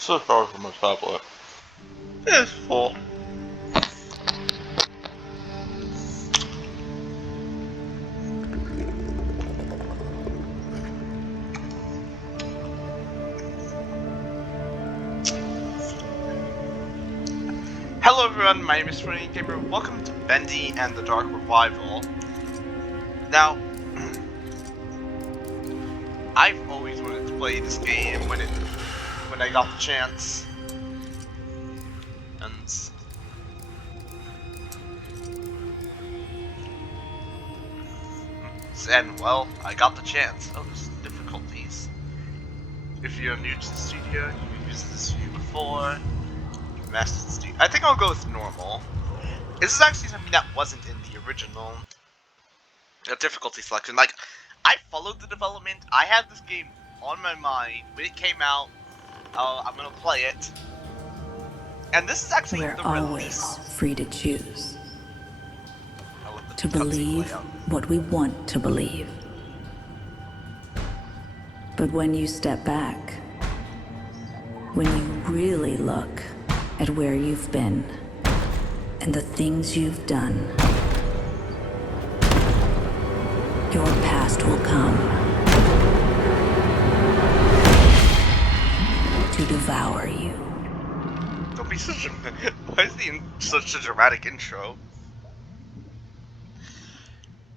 So far from my tablet. It's full. Hello everyone, my name is Bendy Gamer. Welcome to Bendy and the Dark Revival. Now, I've always wanted to play this game when I got the chance. And well, I got the chance. Oh, there's difficulties. If you're new to the studio, you've used this view before. You've mastered the studio. I think I'll go with normal. This is actually something that wasn't in the original difficulty selection. Like, I followed the development. I had this game on my mind when it came out. I'm gonna play it. And this is actually We're the always release. free to choose. To believe what we want to believe. But when you step back, when you really look at where you've been and the things you've done, your past will come to devour you. Don't be such a... Why is such a dramatic intro?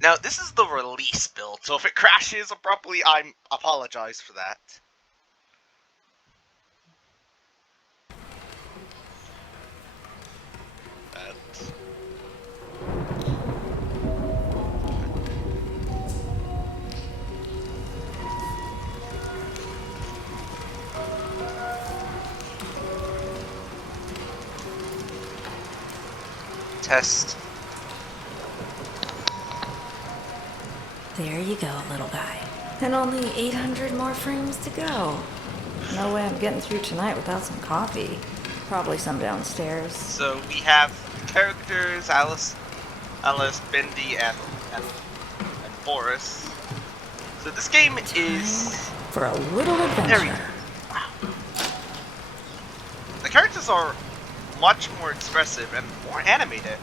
Now, this is the release build, so if it crashes abruptly, I apologize for that. Test. There you go, little guy. And only 800 more frames to go. No way I'm getting through tonight without some coffee. Probably some downstairs. So we have characters, Alice, Bendy, and Boris. So this game is for a little adventure. Wow. The characters are much more expressive and more animated.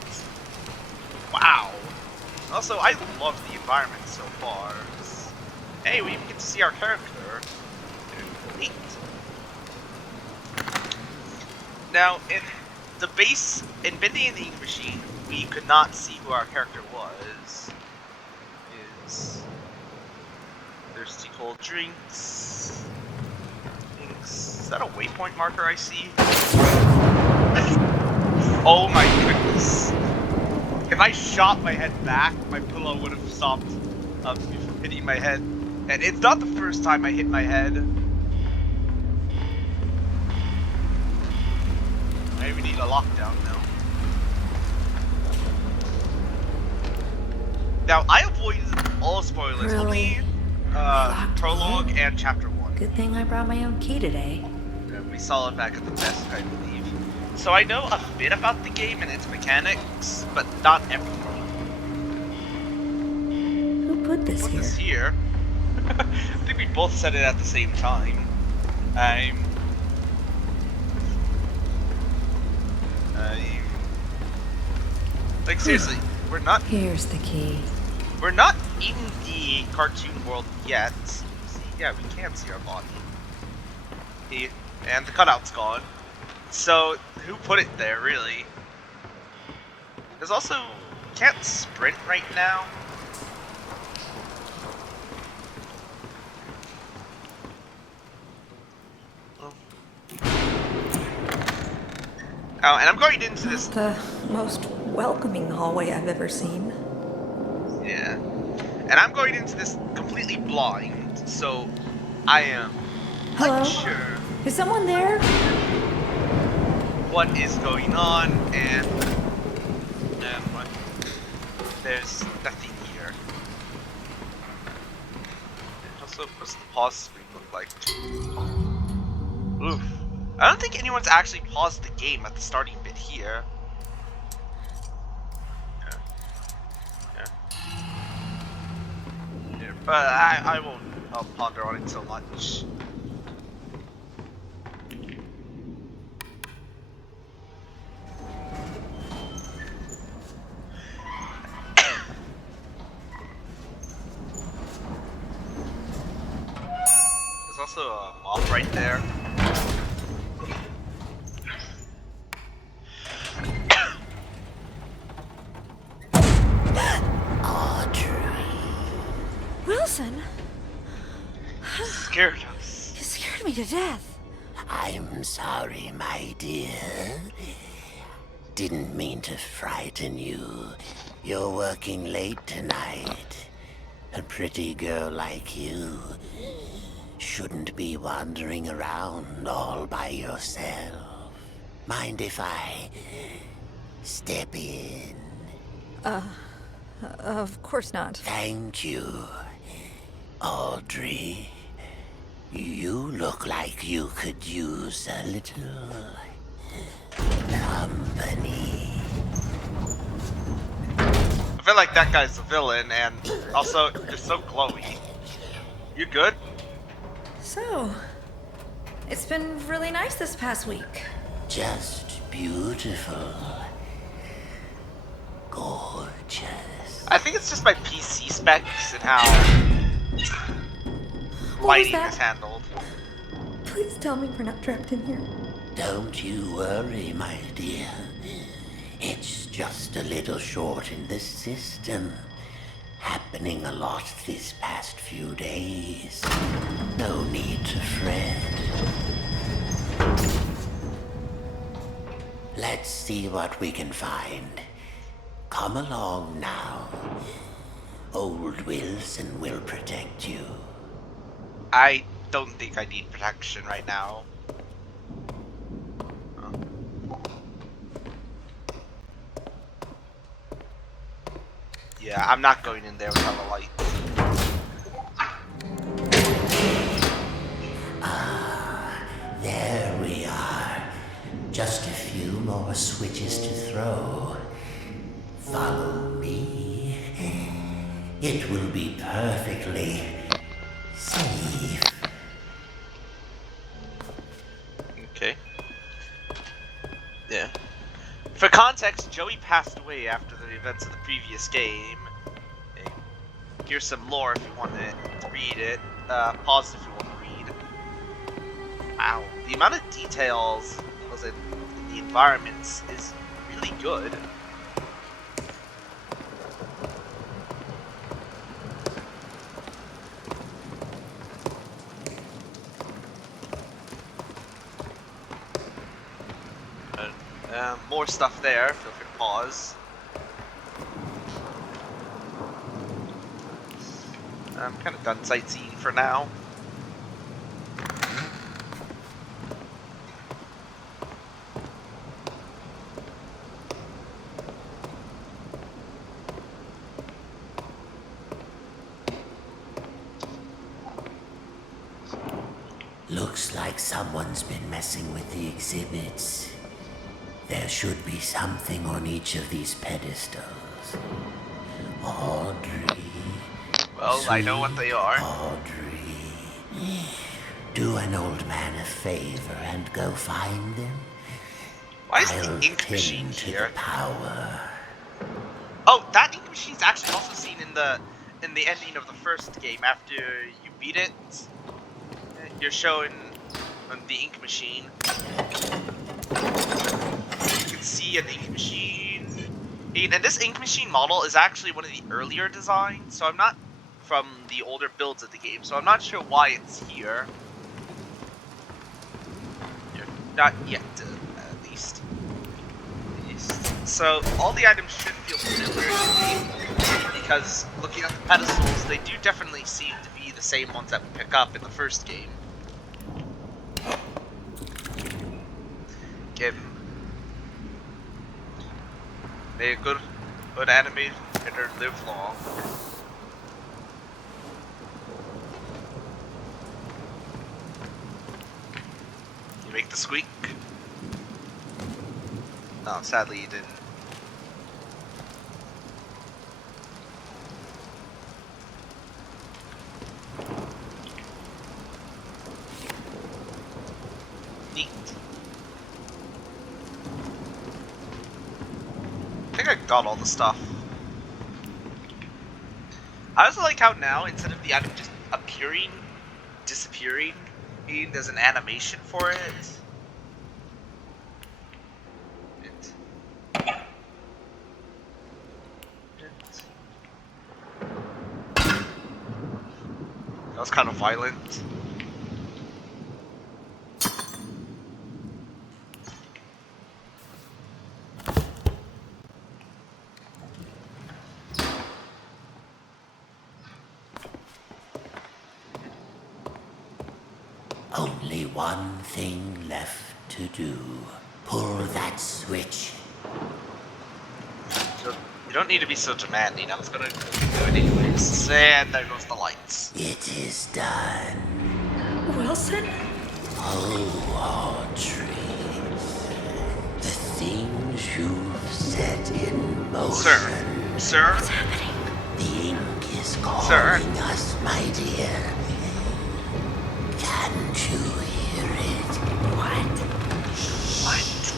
Wow. Also, I love the environment so far. Hey, we even get to see our character. Neat. Now, in the base, in Bendy and the Ink Machine, we could not see who our character was. Thirsty cold drinks. Is that a waypoint marker I see? Oh my goodness. If I shot my head back, my pillow would have stopped me from hitting my head. And it's not the first time I hit my head. I even need a lockdown now. Now, I avoided all spoilers. Really? Only prologue and chapter 1. Good thing I brought my own key today. Yeah, we saw it back at the desk, I believe. So I know a bit about the game and its mechanics, but not everything. Who put this here? This here? I think we both said it at the same time. Like seriously, we're not. Here's the key. We're not in the cartoon world yet. See, yeah, we can see our body. And the cutout's gone. So, who put it there, really? There's also... can't sprint right now. Oh, and I'm going into this... The most welcoming hallway I've ever seen. Yeah. And I'm going into this completely blind, so I am Hello? unsure. Is someone there? What is going on, and what? There's nothing here. And also, what's the pause screen look like? Oof. I don't think anyone's actually paused the game at the starting bit here. Yeah, but I won't ponder on it so much. also a mob right there. Wilson, Scared us. you scared me to death. I'm sorry, my dear. Didn't mean to frighten you. You're working late tonight. A pretty girl like you shouldn't be wandering around all by yourself. Mind if I step in? Of course not. Thank you, Audrey. You look like you could use a little company. I feel like that guy's the villain, and also, you're so glowy. You good? So, it's been really nice this past week. Just beautiful. Gorgeous. I think it's just my PC specs and how What was lighting that? is handled. Please tell me we're not trapped in here. Don't you worry, my dear. It's just a little short in the system. Happening a lot these past few days. No need to fret. Let's see what we can find. Come along now. Old Wilson will protect you. I don't think I need protection right now. Yeah, I'm not going in there without a light. There we are. Just a few more switches to throw. Follow me. It will be perfectly safe. Okay. Yeah. For context, Joey passed away after the events of the previous game. Okay. Here's some lore if you want to read it. Pause if you want to read. Wow. The amount of details was in the environments is really good. More stuff there. Feel free to pause. I'm kind of done sightseeing for now. Looks like someone's been messing with the exhibits. There should be something on each of these pedestals. Audrey. Well, I know what they are. Audrey. Do an old man a favor and go find them. Why is I'll the ink tend machine to here? the power. Oh, that ink machine's actually also seen in the ending of the first game. After you beat it, you're shown on the ink machine. You can see an ink machine. And this ink machine model is actually one of the earlier designs, so I'm not from the older builds of the game, so I'm not sure why it's here. Not yet, at least. So all the items should feel familiar to me, because looking at the pedestals, they do definitely seem to be the same ones that we pick up in the first game. Give him. May a good animator live long. You make the squeak? No, sadly you didn't. Neat. I think I got all the stuff. I also like how now, instead of the item just appearing, disappearing, mean there's an animation for it. That was kind of violent. Only one thing left to do. Pull that switch. You don't need to be so demanding. I was gonna do it anyways. And there goes the lights. It is done. Wilson? Oh, Audrey. The things you've set in motion. Sir? What's happening? The ink is calling us, my dear. Can't you hear it? What?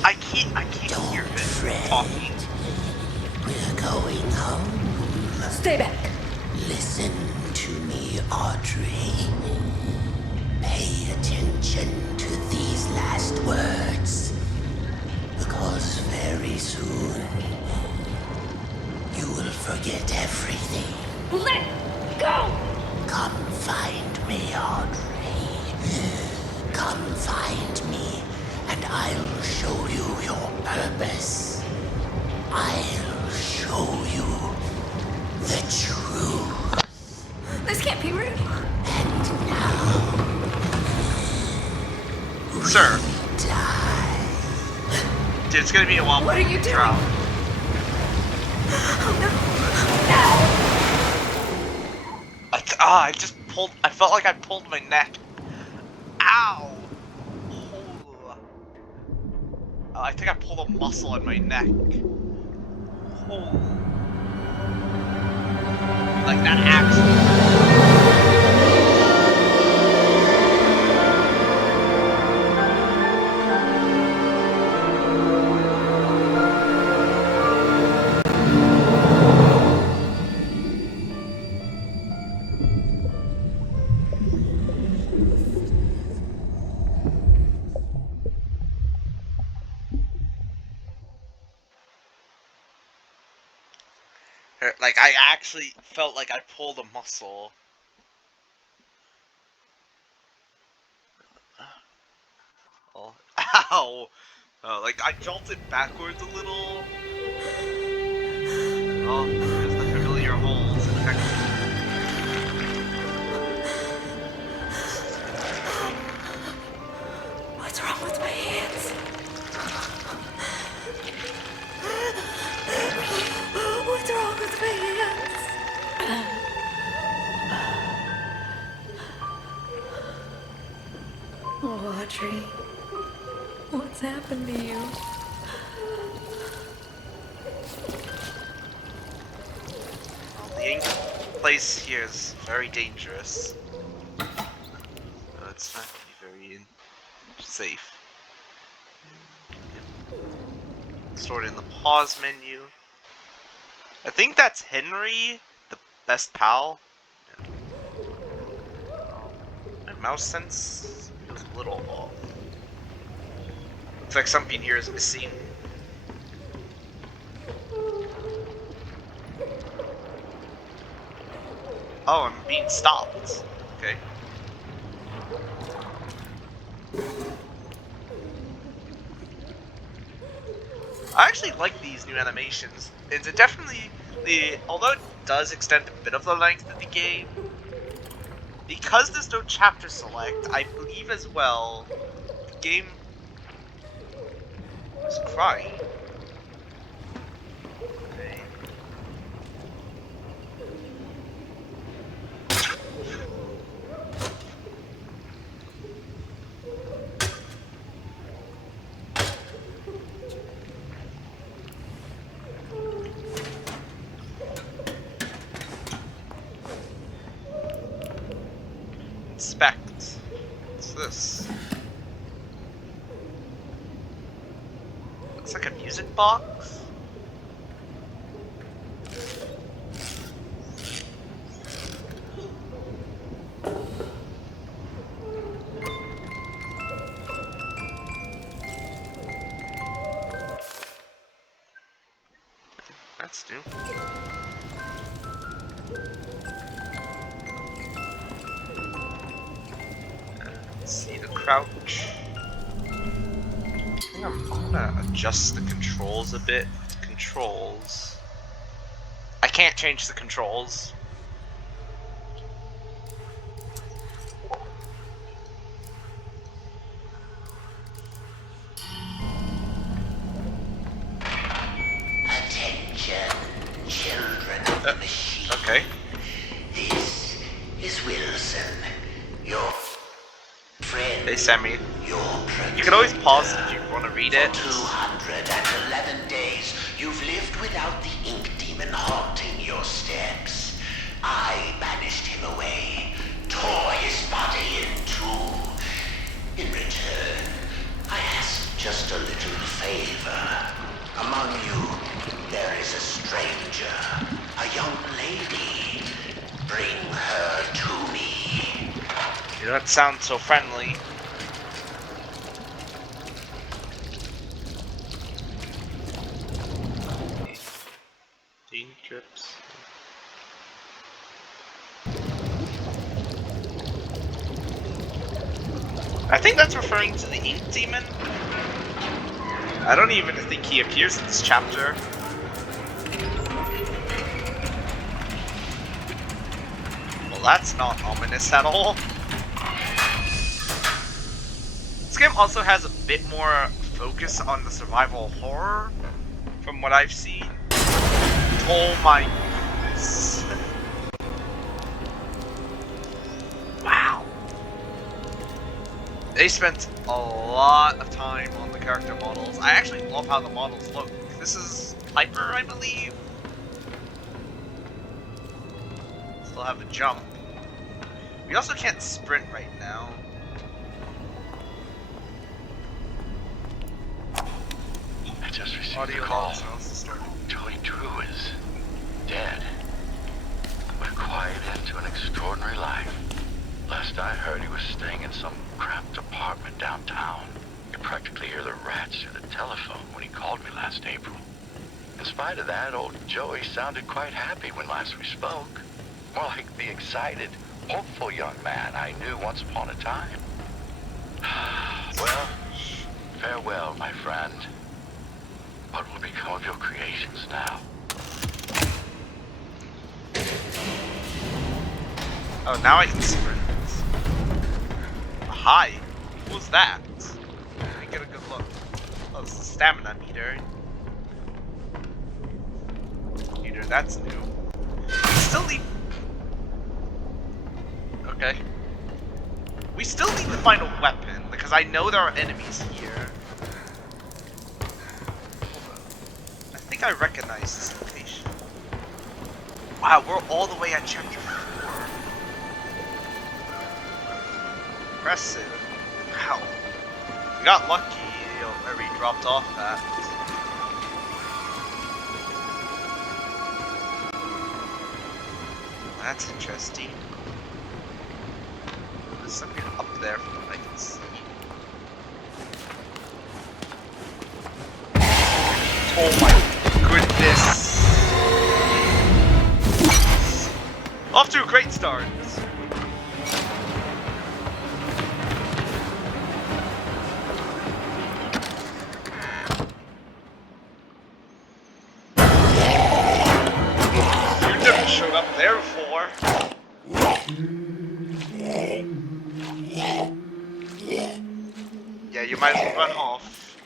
I can't hear it. Fret. Talking. We're going home. Stay back. Listen to me, Audrey. Pay attention to these last words. Because very soon, you will forget everything. Let go! Come find me, Audrey. Come find me, and I'll show you your purpose. I'll show you the truth. This can't be real. And now, Sir. we die. Dude, it's gonna be a while. What are you doing? Drown. Oh no! No! I just pulled. I felt like I pulled my neck. Ow! Oh. I think I pulled a muscle in my neck. Oh. Like that actually. Like, I actually felt like I pulled a muscle. Oh. Ow! Like, I jolted backwards a little. Oh, there's the familiar holes infected. What's wrong with my hands? What's wrong with my hands? Oh, Audrey. What's happened to you? Well, the ink place here is very dangerous. It's not going to be very safe. Stored in the pause menu. I think that's Henry, the best pal. My mouse sense feels a little off. Looks like something here is missing. Oh, I'm being stopped. Okay. I actually like these new animations. It's definitely although it does extend a bit of the length of the game, because there's no chapter select, I believe as well the game is crying. Okay. Inspect. What's this? Looks like a music box. Let's do. Let's see the crouch. I think I'm gonna adjust the controls a bit. Controls. I can't change the controls. Attention, children of the machine. Okay. This is Wilson, your friend. Hey, Sammy. Your You can always pause if you want to read it. For 211 days, you've lived without the ink demon haunting your steps. I banished him away, tore his body in two. In return, I asked just a little favor. Among you, there is a stranger, a young lady. Bring her to me. You don't sound so friendly. Trips. I think that's referring to the ink demon. I don't even think he appears in this chapter. Well, that's not ominous at all. This game also has a bit more focus on the survival horror from what I've seen. Oh my goodness. Wow. They spent a lot of time on the character models. I actually love how the models look. This is Piper, I believe. Still have a jump. We also can't sprint right now. I just received Audio a call. started. Joey Drew is dead. But quiet end to an extraordinary life. Last I heard, he was staying in some cramped apartment downtown. You practically hear the rats through the telephone when he called me last April. In spite of that, old Joey sounded quite happy when last we spoke. More like the excited, hopeful young man I knew once upon a time. Well, farewell, my friend. What will become of your creations now? Oh, now I can sprint. Hi. What was that? Let me get a good look. Oh, it's the stamina meter. Meter, that's new. We still need... Okay. We still need to find a weapon, because I know there are enemies here. I think I recognize this location. Wow, we're all the way at chapter 4. Impressive. Wow. We got lucky where we dropped off at. That's interesting. There's something up there from what I can see. Oh my goodness! Off to a great start! You never showed up there before. Yeah, you might as well run off.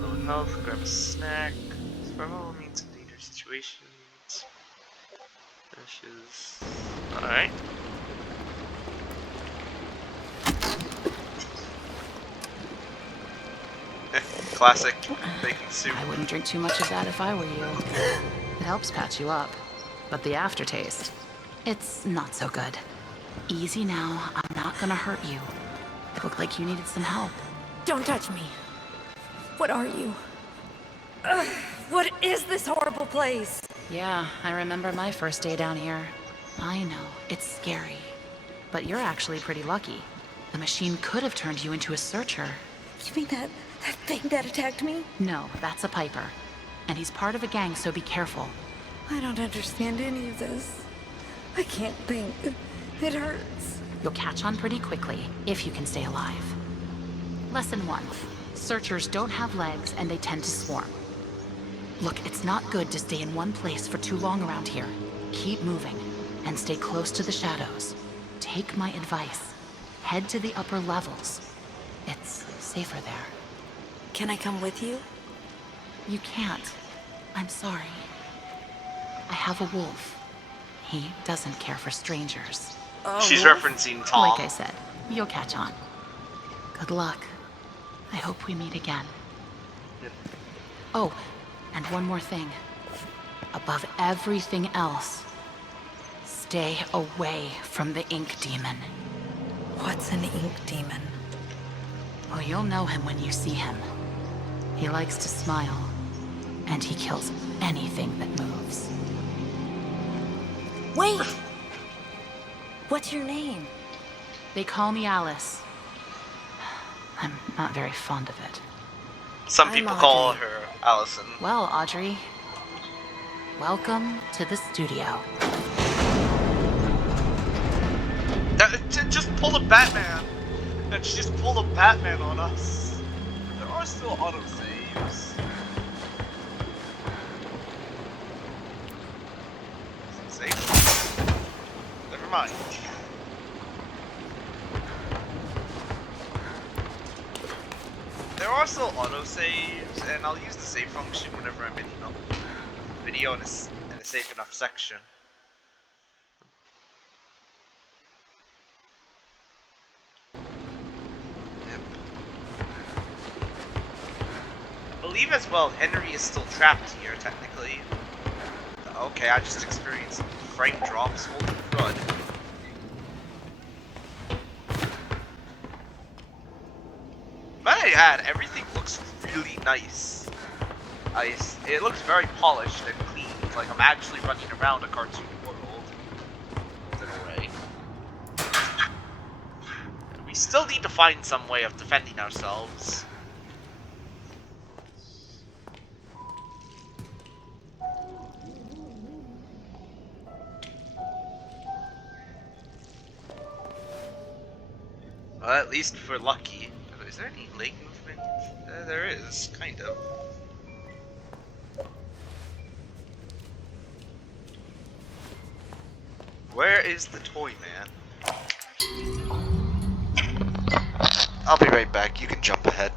Low health, grab a snack. Survival means in dangerous situations. Finishes. Alright. Classic bacon soup. I wouldn't drink too much of that if I were you. It helps patch you up. But the aftertaste, it's not so good. Easy now, I'm not gonna hurt you. It looked like you needed some help. Don't touch me. What are you? Ugh, what is this horrible place? Yeah, I remember my first day down here. I know, it's scary. But you're actually pretty lucky. The machine could have turned you into a searcher. You mean that thing that attacked me? No, that's a Piper. And he's part of a gang, so be careful. I don't understand any of this. I can't think. It hurts. You'll catch on pretty quickly, if you can stay alive. Lesson 1. Searchers don't have legs and they tend to swarm. Look, it's not good to stay in one place for too long around here. Keep moving, and stay close to the shadows. Take my advice. Head to the upper levels. It's safer there. Can I come with you? You can't. I'm sorry. I have a wolf. He doesn't care for strangers. She's wolf? referencing Tom. Like I said, you'll catch on. Good luck. I hope we meet again. Oh, and one more thing. Above everything else, stay away from the ink demon. What's an ink demon? Oh, you'll know him when you see him. He likes to smile, and he kills anything that moves. Wait! What's your name? They call me Alice. I'm not very fond of it. Some I'm people call Audrey. her Allison. Well, Audrey, welcome to the studio. Just pull a Batman! And she just pulled a Batman on us. There are still autosaves. Save? Never mind. There are still autosaves, and I'll use the save function whenever I'm in a video in a safe enough section. Yep. I believe as well, Henry is still trapped here, technically. Okay, I just experienced frame drops. Holy crud. Might I add, everything looks really nice. It looks very polished and clean. Like I'm actually running around a cartoon world. In a way. We still need to find some way of defending ourselves. Well, at least for Lucky. Is there any leg movement? There is, kind of. Where is the toy man? I'll be right back. You can jump ahead.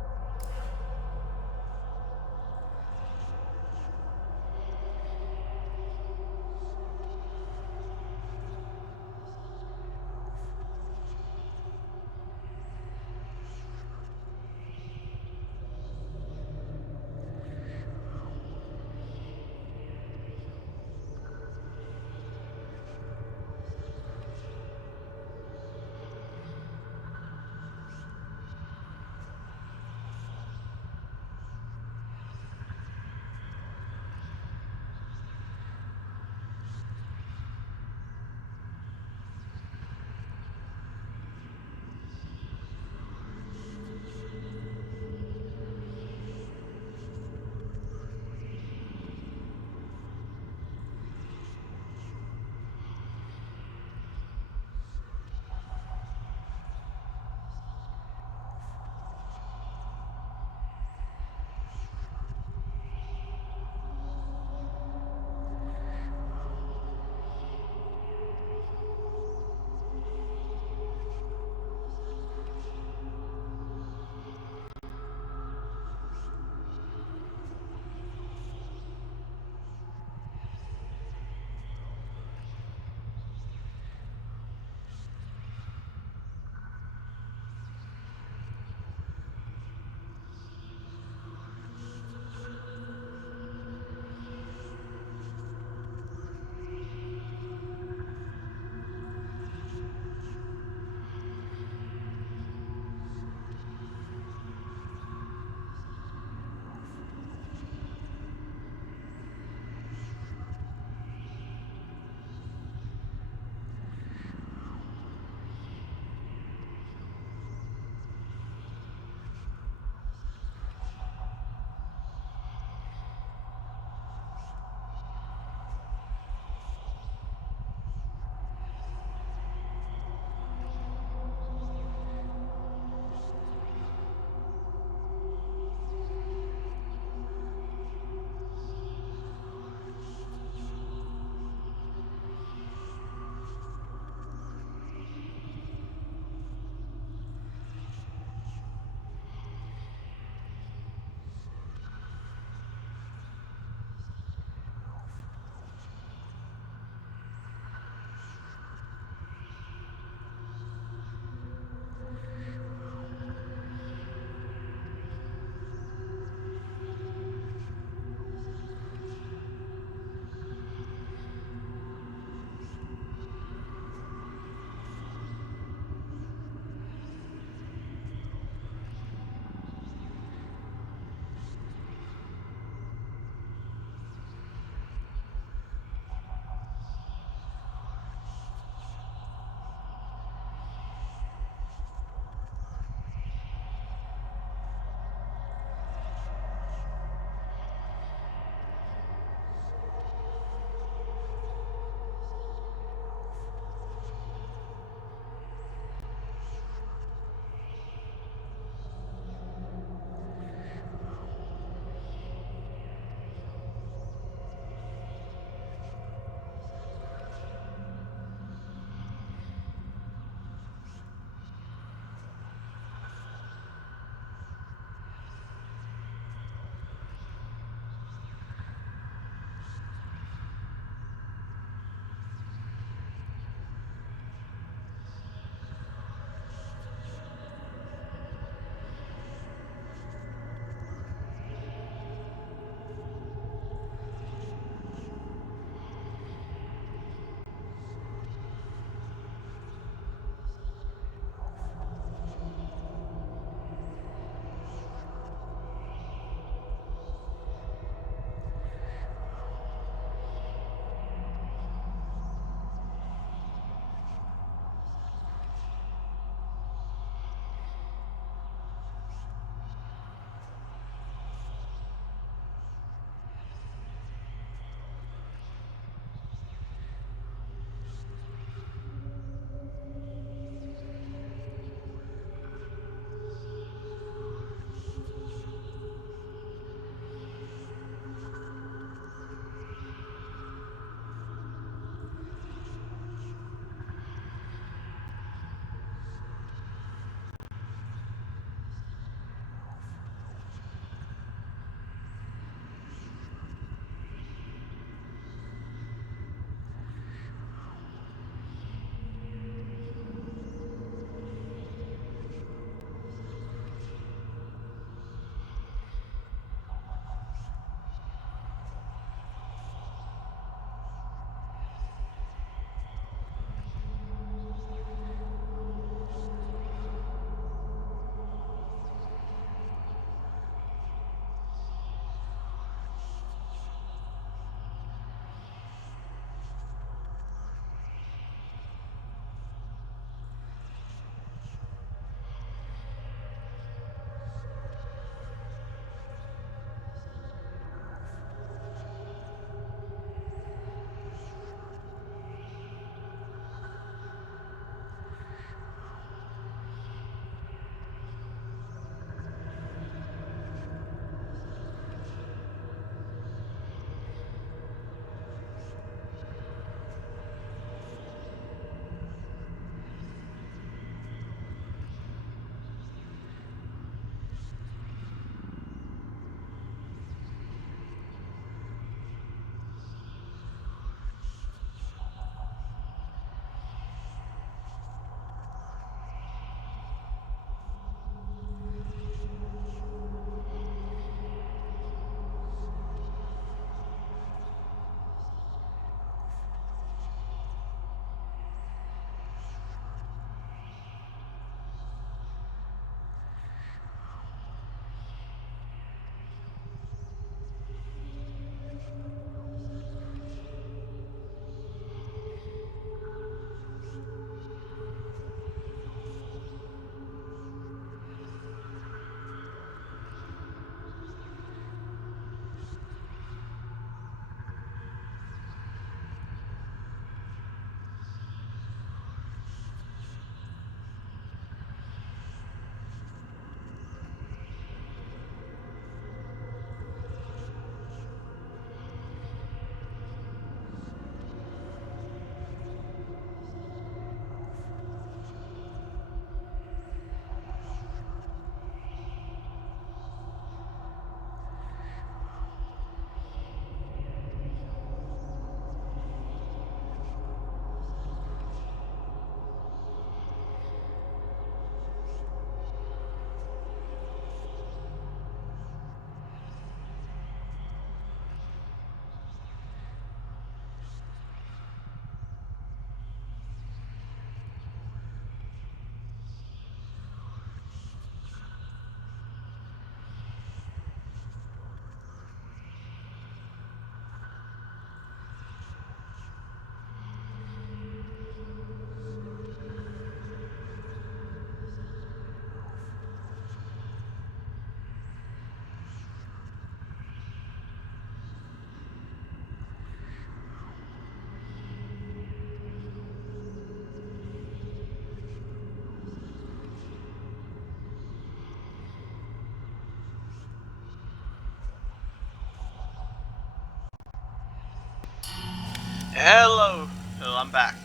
Hello! Oh, I'm back.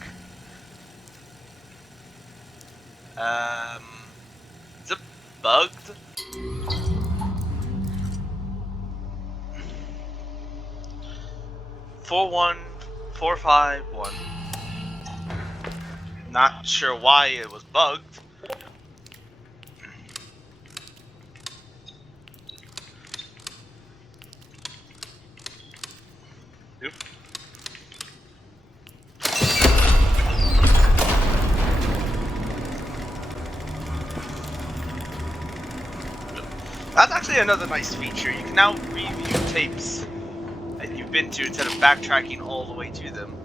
Is it bugged? Four one 451. Not sure why it was bugged. Oop. That's actually another nice feature. You can now review tapes that you've been to instead of backtracking all the way to them.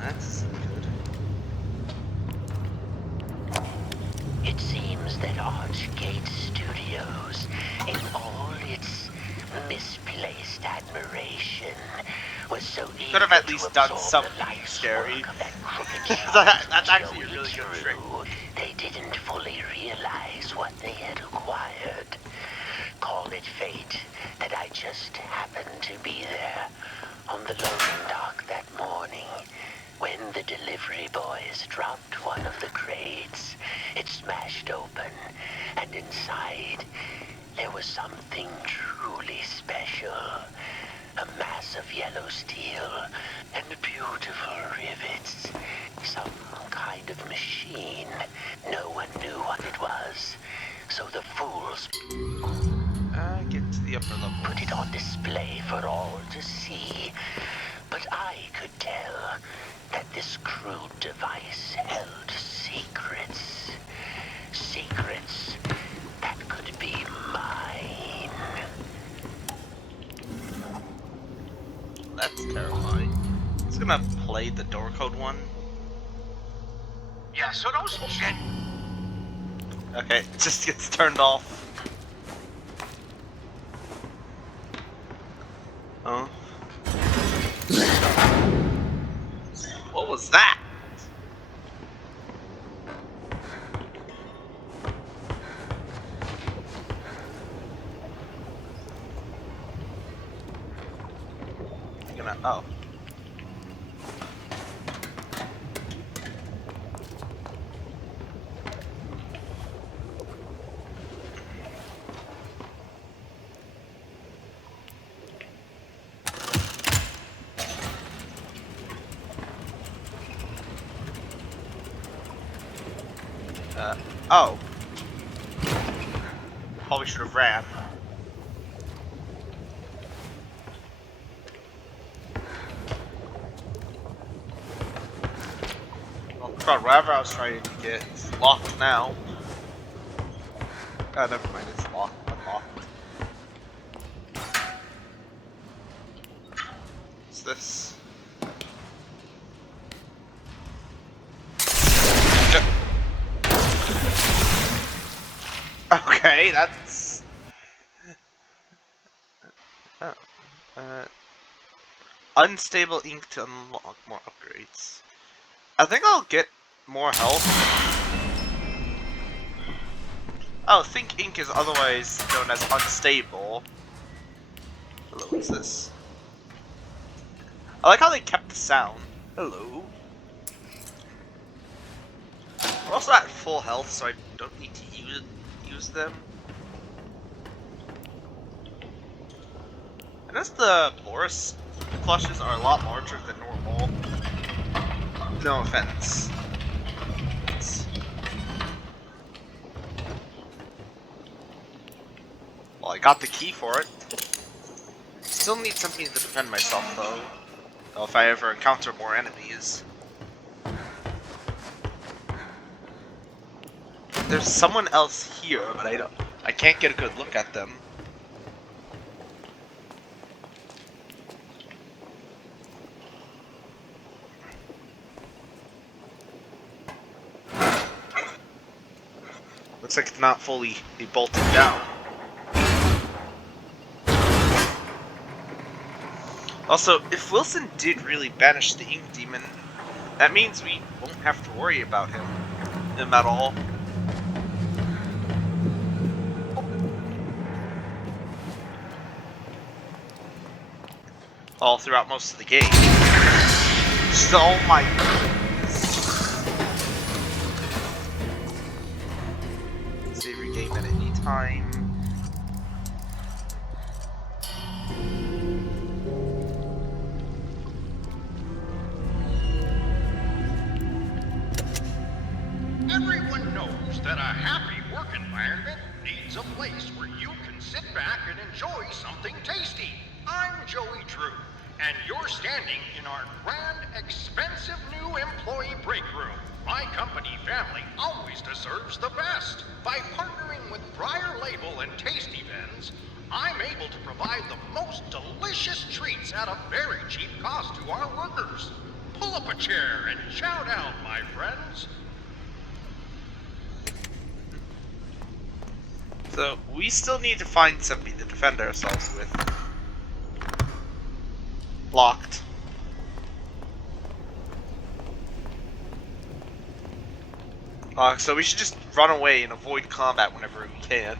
That's good. It seems that Archgate Studios, in all its misplaced admiration, was so eager Could have at least to done absorb something the life's scary. work of that crooked child That's actually a Joey really good trick. Drew. They didn't fully realize what they had acquired. Call it fate that I just happened to be there on the loading dock that morning when the delivery boys dropped one of the crates. It smashed open, and inside there was something truly special. A mass of yellow steel and beautiful rivets. Some kind of machine. No one knew what it was, so the fools Get to the upper level. put it on display for all to see. But I could tell that this crude device held secrets. Secrets that could be mine. That's terrifying. It's gonna play the door code one. Yeah, so those shit. Okay, it just gets turned off. Oh. What was that? I'm gonna. Oh. Oh. Probably should have ran. Well, God, whatever I was trying to get, it's locked now. Oh, never mind, it's locked. Unlocked. What's this? Okay, that's... Oh. Unstable ink to unlock more upgrades. I think I'll get more health. Oh, think ink is otherwise known as unstable. Hello, what's this? I like how they kept the sound. Hello. We're also at full health, so I don't need to use them. I guess the Boris plushes are a lot larger than normal. No offense. Well, I got the key for it. Still need something to defend myself, though. Well, if I ever encounter more enemies. There's someone else here, but I can't get a good look at them. Looks like it's not fully bolted down. Also, if Wilson did really banish the ink demon, that means we won't have to worry about him at all. all throughout most of the game. So, oh my goodness. Save your game at any time. Everyone knows that a happy work environment needs a place where you can sit back and enjoy something tasty. I'm Joey Drew, and you're standing in our grand, expensive new employee break room. My company family always deserves the best. By partnering with Briar Label and Tasty Bens, I'm able to provide the most delicious treats at a very cheap cost to our workers. Pull up a chair and chow down, my friends. So, we still need to find something to defend ourselves with. Locked. So we should just run away and avoid combat whenever we can.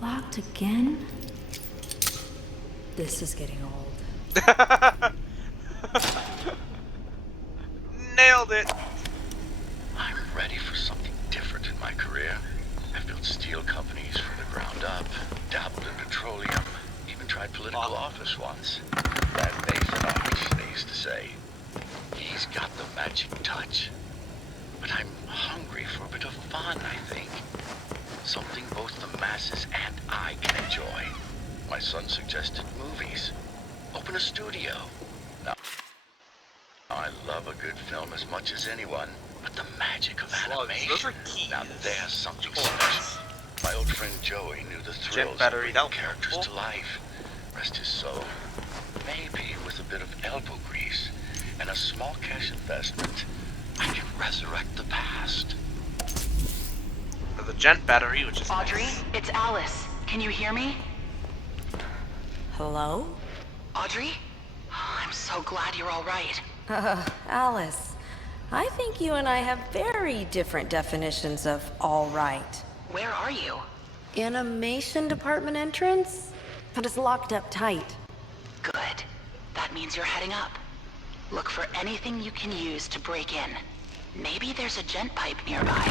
Locked again? This is getting old. Nailed it! I'm ready for something different in my career. I've built steel companies from the ground up, dabbled in petroleum, even tried political office once. That Nathan always used to say, he's got the magic touch. But I'm hungry for a bit of fun, I think. Something both the masses and I can enjoy. My son suggested movies. Open a studio. Now, I love a good film as much as anyone, but the magic of animation, Those are keys. now there's something special. My old friend Joey knew the thrills of battery bringing characters to life. Rest his soul. Maybe with a bit of elbow grease and a small cash investment, I can resurrect the past. The gent battery, which is Audrey, nice. it's Alice. Can you hear me? Hello? Audrey? I'm so glad you're all right. Alice. I think you and I have very different definitions of all right. Where are you? Animation department entrance? But it's locked up tight. Good. That means you're heading up. Look for anything you can use to break in. Maybe there's a gent pipe nearby.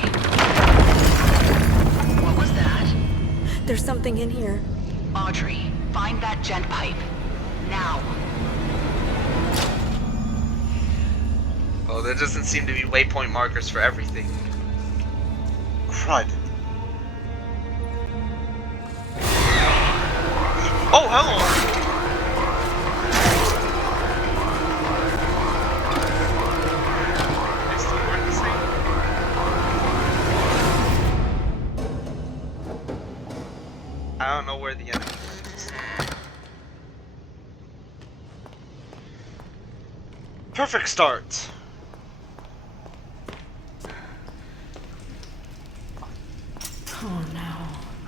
What was that? There's something in here. Audrey, find that gent pipe. Now. Oh, there doesn't seem to be waypoint markers for everything. Crud. Oh, hello! Next to work this thing? I don't know where the enemy is. Perfect start! Oh no.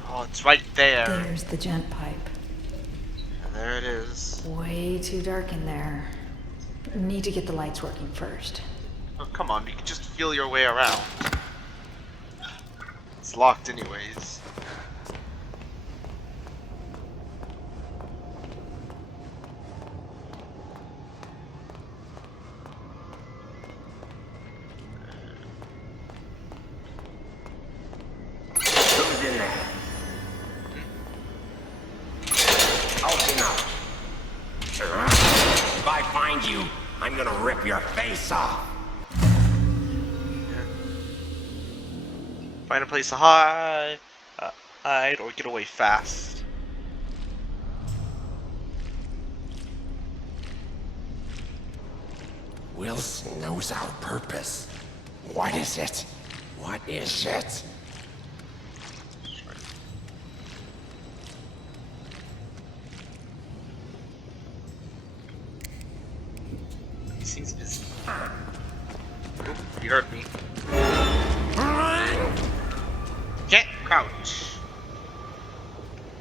Oh, it's right there. There's the gent pipe. And there it is. Way too dark in there. Need to get the lights working first. Oh, come on, you can just feel your way around. It's locked anyways. Who's in there? Open up. If I find you, I'm gonna rip your face off. Find a place to hide, or get away fast. Wilson knows our purpose. What is it? What is it? He seems busy. Oop, you heard me. Can't crouch.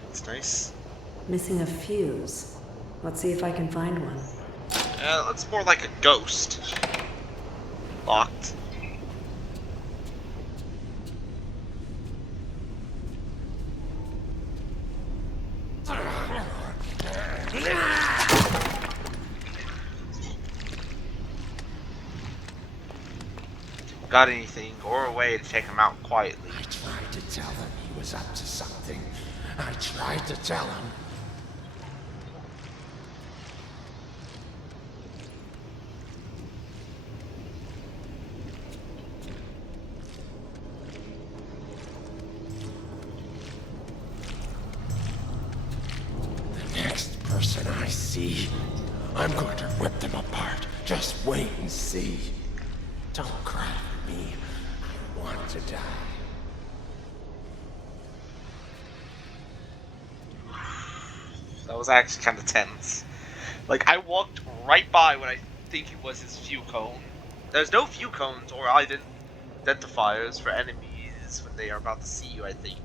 That's nice. Missing a fuse. Let's see if I can find one. Looks more like a ghost. Locked. Got anything or a way to take him out quietly? I tried to tell him he was up to something. I tried to tell him. The next person I see, I'm going to rip them apart. Just wait and see. Don't cry for me. I want to die. That was actually kind of tense. Like, I walked right by what I think it was his view cone. There's no view cones or identifiers for enemies when they are about to see you, I think.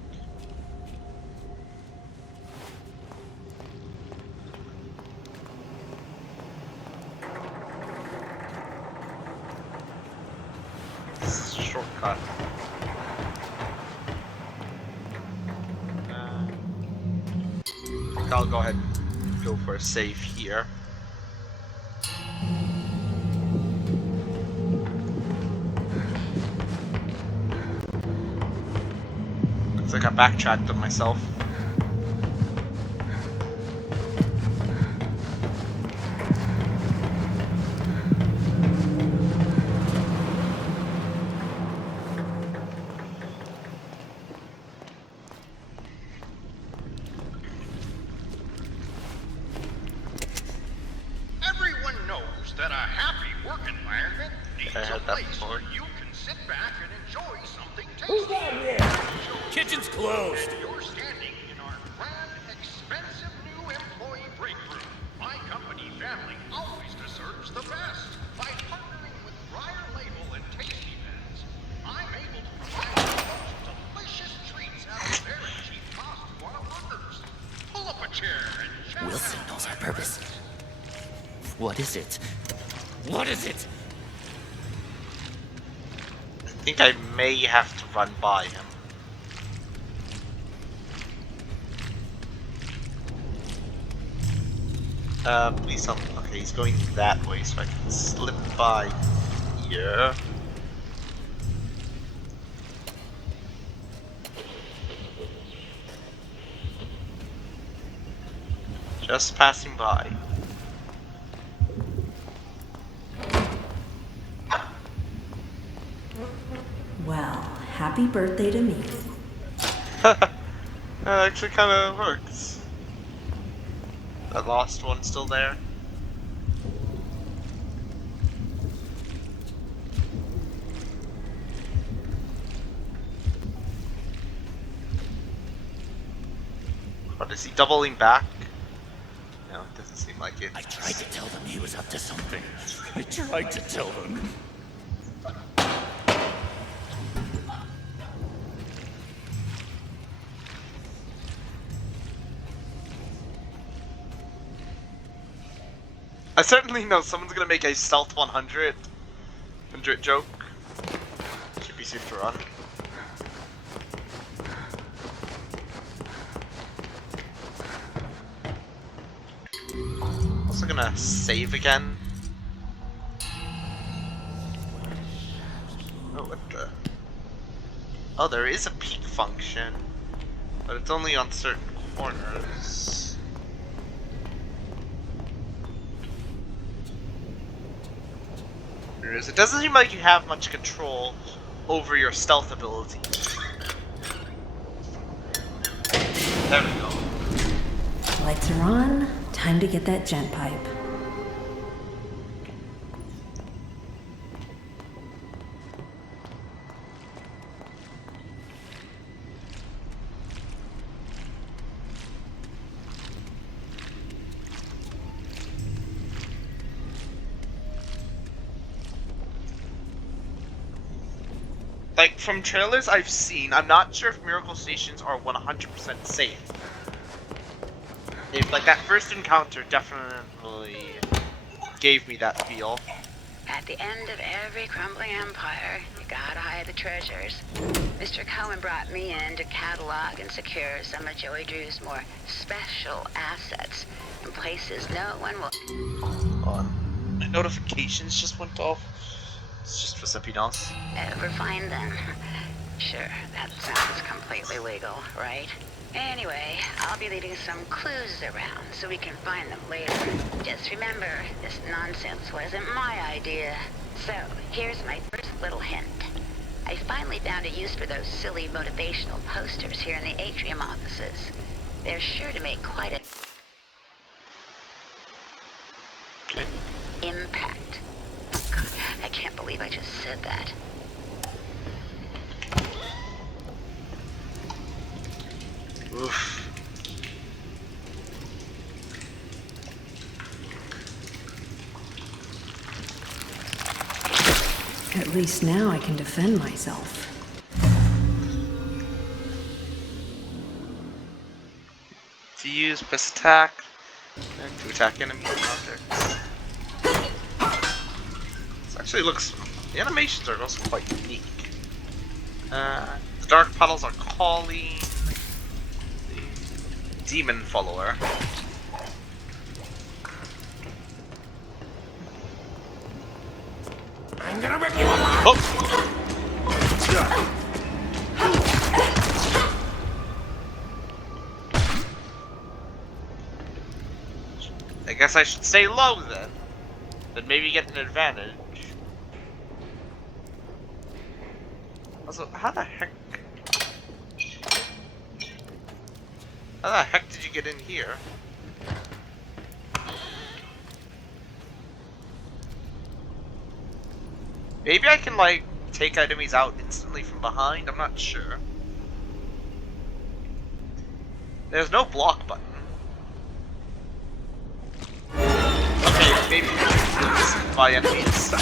This is a shortcut. I'll go ahead and go for a save here. Looks like I backtracked on myself. Everyone knows that a happy work environment needs I a heard that place before. where you can sit back and enjoy something tasty. Kitchen's closed. And you're standing in our grand, expensive new employee break room. My company family always deserves the best. By partnering with Briar Label and Tasty Beds, I'm able to provide the most delicious treats at a very cheap cost to our workers. Pull up a chair and check Wilson out. knows our purpose. What is it? What is it? I think I may have to run by him. Please help. Okay, he's going that way, so I can slip by here. Just passing by. Well, happy birthday to me. That actually kind of works. That lost one still there? But is he doubling back? No, it doesn't seem like it. I tried to tell them he was up to something. I tried to tell them. I certainly know someone's gonna make a stealth 100 joke. Should be safe to run. Also gonna save again. Oh, what the? Oh, there is a peek function, but it's only on certain corners. It doesn't seem like you have much control over your stealth ability. There we go. Lights are on. Time to get that gent pipe. Like, from trailers I've seen, I'm not sure if Miracle Stations are 100% safe. If, like, that first encounter definitely gave me that feel. At the end of every crumbling empire, you gotta hide the treasures. Mr. Cohen brought me in to catalog and secure some of Joey Drew's more special assets in places no one will My notifications just went off. It's just for something else. ever find them. Sure, that sounds completely legal, right? Anyway, I'll be leaving some clues around so we can find them later. Just remember, this nonsense wasn't my idea. So, here's my first little hint. I finally found a use for those silly motivational posters here in the atrium offices. They're sure to make quite an impact. God, I can't believe I just said that. Oof. At least now I can defend myself. To use press attack and to attack enemy objects. This actually looks. The animations are also quite unique. The dark puddles are calling. The demon follower. I'm gonna rip you apart! I guess I should stay low then. Then maybe get an advantage. Also, how the heck did you get in here? Maybe I can, like, take enemies out instantly from behind? I'm not sure. There's no block button. Okay, maybe we can use by enemies.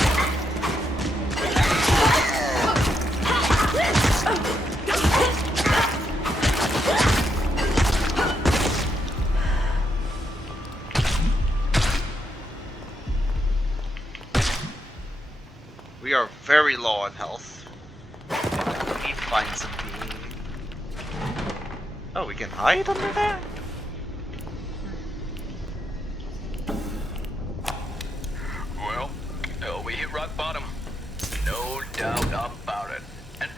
We are very low on health. We need to find something. Oh, we can hide under there? Well, we hit rock bottom. No doubt about it. And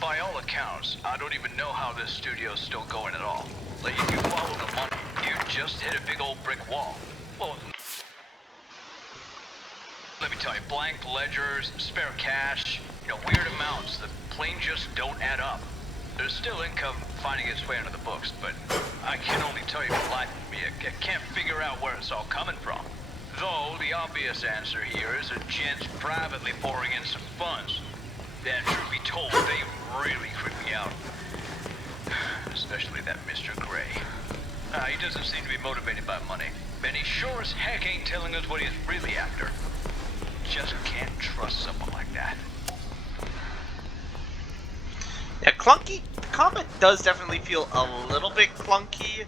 by all accounts, I don't even know how this studio's still going at all. Like, if you follow the money, you just hit a big old brick wall. Well, let me tell you, blank ledgers, spare cash, weird amounts that plain just don't add up. There's still income finding its way into the books, but I can only tell you for life of me, I can't figure out where it's all coming from. Though the obvious answer here is a gent's privately pouring in some funds. And truth be told, they really creep me out. Especially that Mr. Gray. He doesn't seem to be motivated by money. And he sure as heck ain't telling us what he's really after. Just can't trust someone like that. Yeah, clunky. The combat does definitely feel a little bit clunky,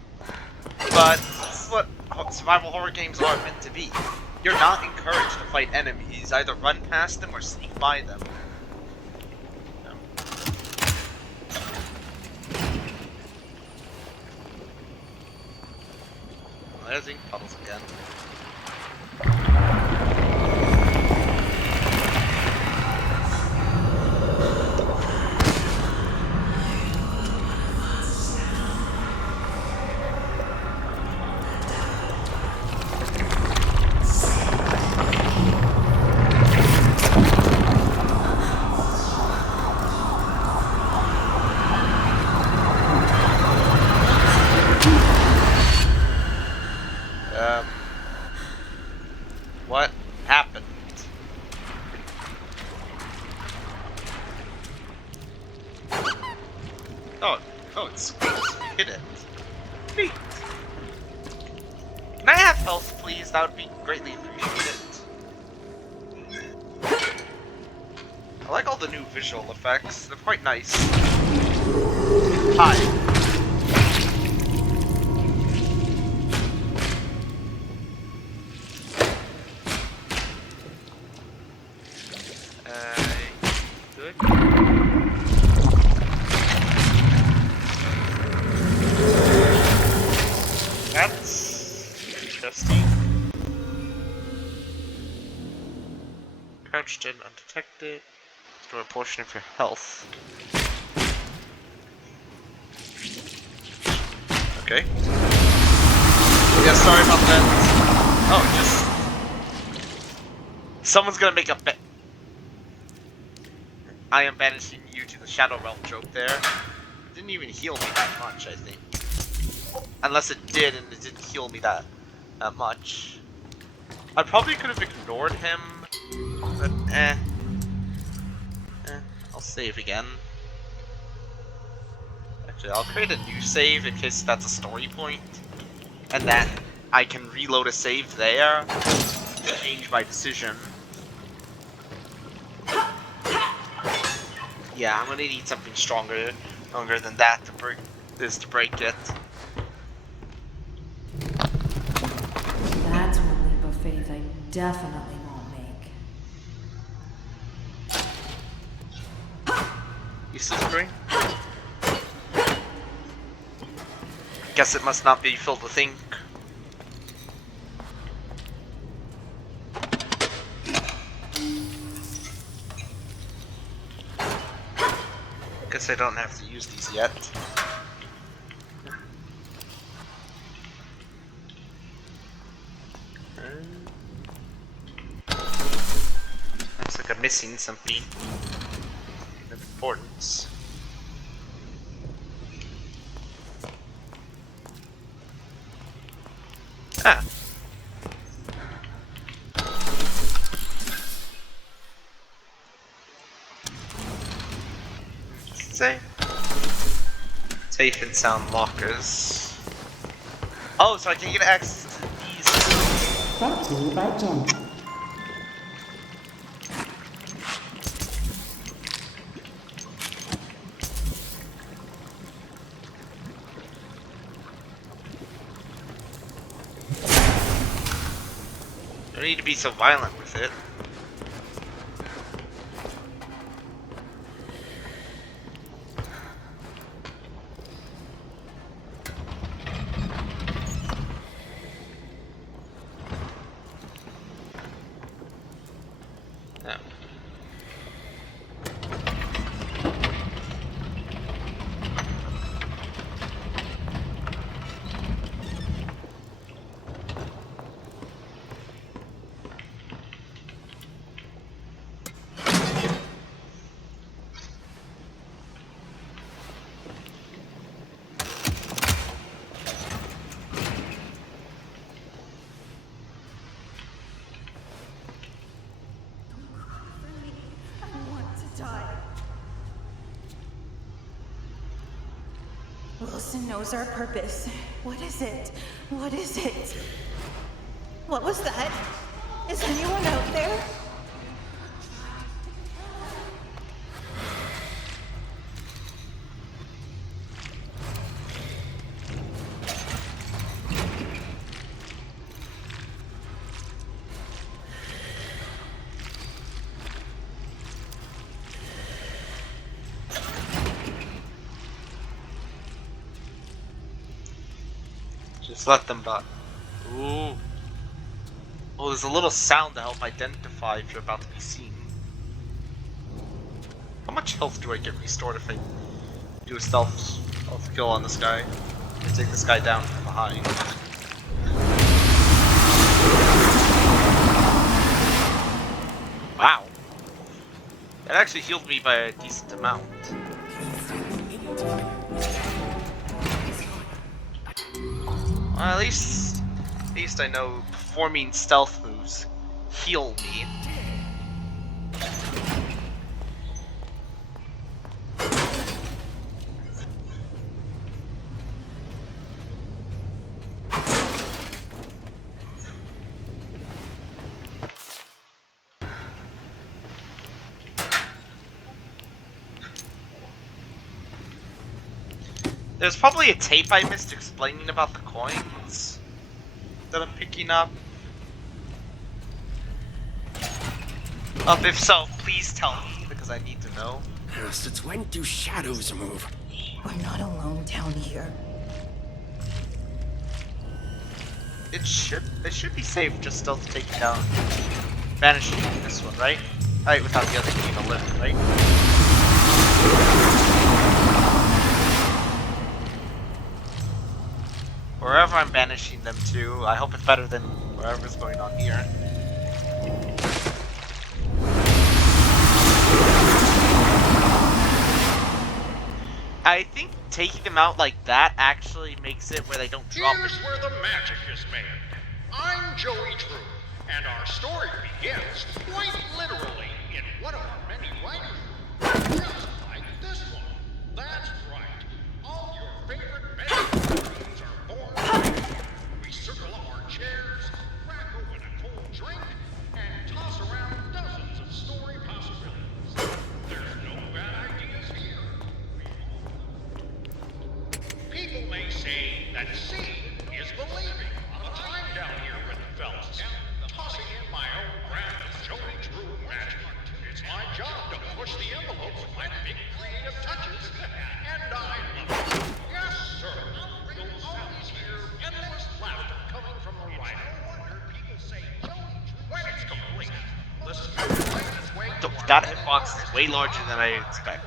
but this is what survival horror games are meant to be. You're not encouraged to fight enemies, either run past them or sneak by them. There's ink puddles again. What happened? Oh, it's sweet. Hit it. Sweet. Can I have health, please? That would be greatly appreciated. I like all the new visual effects. They're quite nice. Hi. crouched in undetected. Restore a portion of your health. Okay. Yeah, sorry about that. Oh, just... Someone's gonna make a bet. I am banishing you to the Shadow Realm trope there. It didn't even heal me that much, I think. Unless it did, and it didn't heal me that much. I probably could have ignored him, but I'll save again. Actually, I'll create a new save in case that's a story point. And that I can reload a save there to change my decision. Yeah, I'm gonna need something stronger than that to break this to break it. That's one leap of faith I definitely won't make. Useless brain? Guess it must not be filled with ink. Guess I don't have to use these yet. Looks like I'm missing something of importance. Ah. Say. Safe and sound lockers. Oh, so I can get access to these. Brought to you by Bendy. Don't need to be so violent with it. Wilson knows our purpose. What is it? What is it? What was that? Is anyone out there? Just let them by. Ooh. Oh, there's a little sound to help identify if you're about to be seen. How much health do I get restored if I do a stealth kill on this guy? I take this guy down from behind. Wow. That actually healed me by a decent amount. Well, at least I know performing stealth moves heal me. There's probably a tape I missed explaining about the coins that I'm picking up. If so, please tell me, because I need to know. Since when do shadows move? We're not alone down here. It should be safe just stealth taking down vanishing this one, right? Right, without the other team to lift, right? Wherever I'm banishing them to, I hope it's better than whatever's going on here. I think taking them out like that actually makes it where they don't drop. Here's where the magic is made. I'm Joey Drew, and our story begins, quite literally, in one of our many writers' rooms, just like this one. That's right. All your favorite magic dreams are born right here. We circle up our chairs, crack open a cold drink, and toss around dozens of story possibilities. There's no bad ideas here. People may say that seeing is believing. A lot of time down here with the fellas, tossing in my own brand of Joey Drew magic. It's my job to push the envelope with my big creative touches, and I love it. Yes, sir. You'll always hear endless laughter coming from the writer. No wonder people say Joey Drew when it's complete. Listen, its way to our That hitbox is way larger than I expected.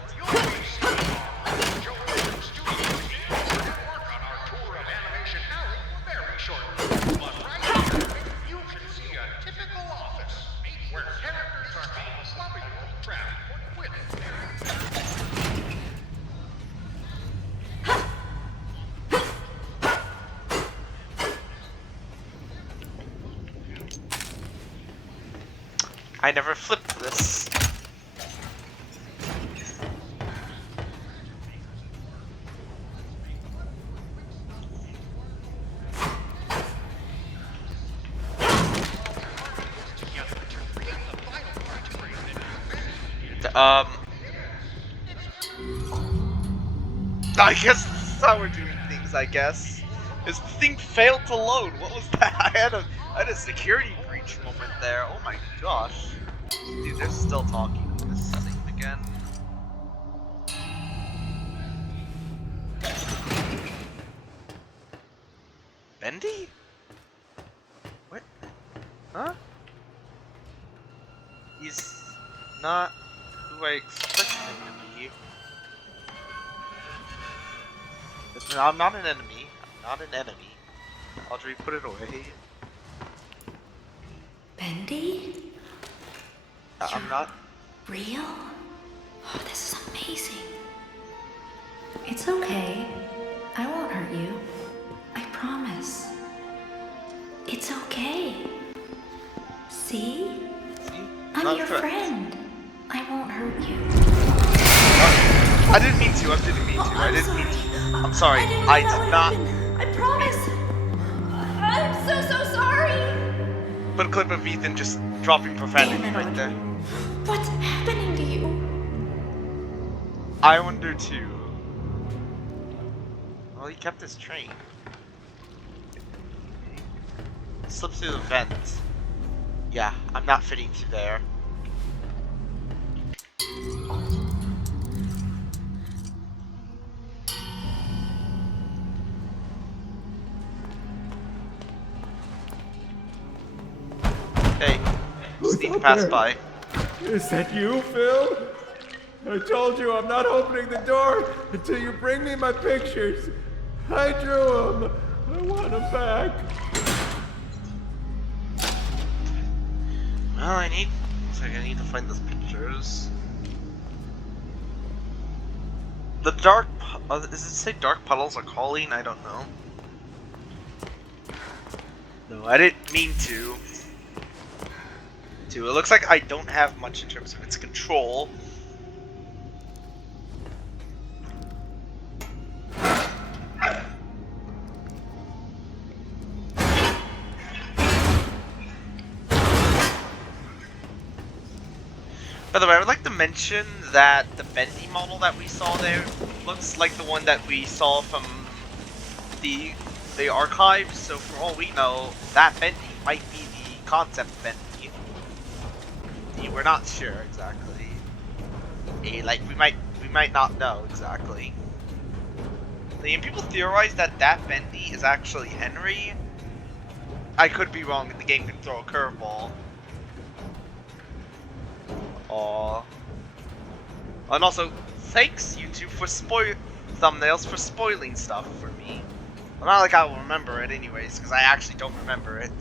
I never flipped this. I guess that's how we're doing things, I guess. This thing failed to load. What was that? I had a security breach moment there. Oh my gosh. Dude, they're still talking in this thing again. Bendy? What? Huh? He's not who I expected him to be. Listen, I'm not an enemy. I'm not an enemy. Audrey, put it away. Bendy? I'm not. Real? Oh, this is amazing. It's okay. I won't hurt you. I promise. It's okay. See? I'm your friend. I won't hurt you. I didn't mean to. I didn't mean to. I'm sorry. I did not. I promise. I'm so sorry. Put a clip of Ethan just dropping profanity right there. What's happening to you? I wonder too. Well, he kept his train. Slipped through the vent. Yeah, I'm not fitting through there. Hey, just need to pass by. Is that you, Phil? I told you I'm not opening the door until you bring me my pictures. I drew them. I want them back. Well, I need to find those pictures. The dark, does it say dark puddles are calling? I don't know. No, I didn't mean to. It looks like I don't have much in terms of its control. By the way, I would like to mention that the Bendy model that we saw there looks like the one that we saw from the archives. So for all we know, that Bendy might be the concept Bendy. We're not sure exactly. Like we might not know exactly. And people theorize that Bendy is actually Henry. I could be wrong. The game could throw a curveball. Aw. And also, thanks YouTube for thumbnails for spoiling stuff for me. Well, not like I will remember it anyways, because I actually don't remember it.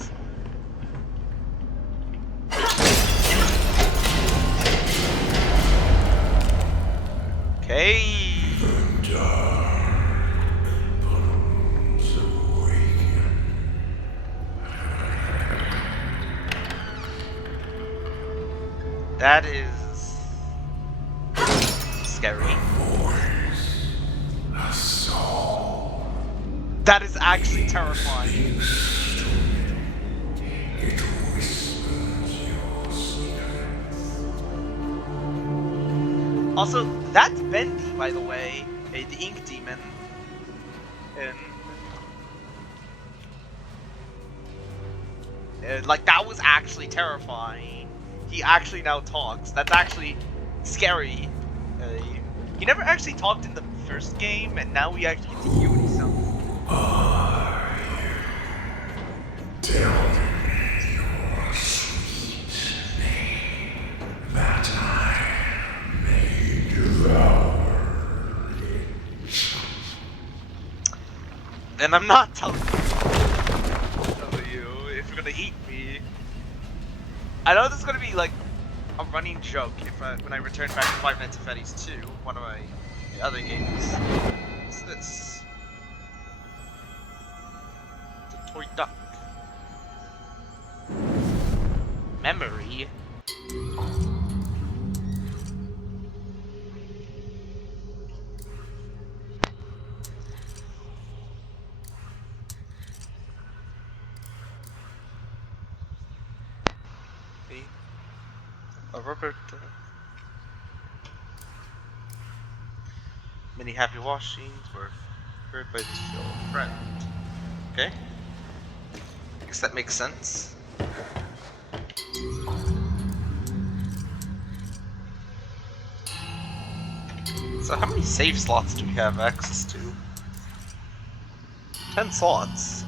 Okay. That is scary. A soul. That is actually terrifying. It whispers your secrets. Also, that's Bendy, by the way, the ink demon. And like, that was actually terrifying. He actually now talks. That's actually scary. He never actually talked in the first game, and now we actually get to hear what he sounds like. Tell me your sweet name, that I may devour it. And I'm not telling you if you're gonna eat me. I know this is gonna be like a running joke if when I return back to Five Nights at Freddy's 2, one of my other games. What's this? It's a toy duck. Memory. Robert. Many happy washings were heard by this old friend. Okay. I guess that makes sense. So how many save slots do we have access to? 10 slots.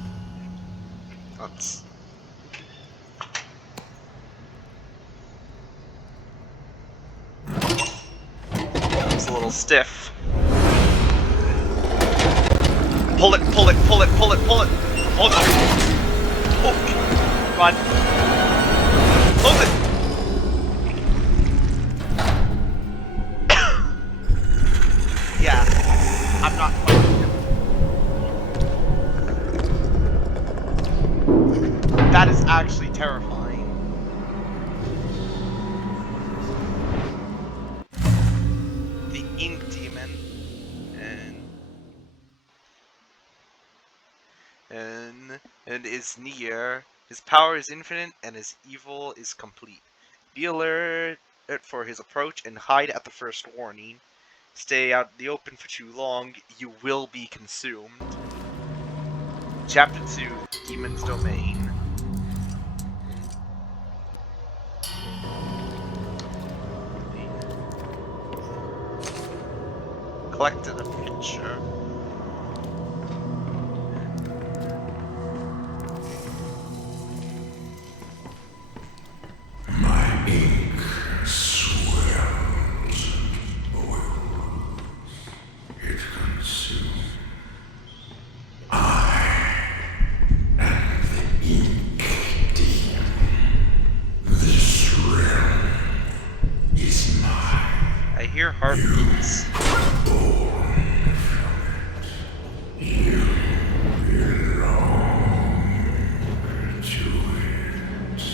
That's... It's a little stiff. Pull it, pull it, pull it, pull it, pull it! Hold on! Oh, run! Close it! Yeah, I'm not fighting him. That is actually terrifying. The ink demon and is near. His power is infinite and his evil is complete. Be alert for his approach and hide at the first warning. Stay out in the open for too long, you will be consumed. Chapter 2, Demon's Domain. Collected a picture. My ink swells and boils. It consumes. I am the ink demon. This realm is mine. I hear heartbeats. Born from it. You belong to it.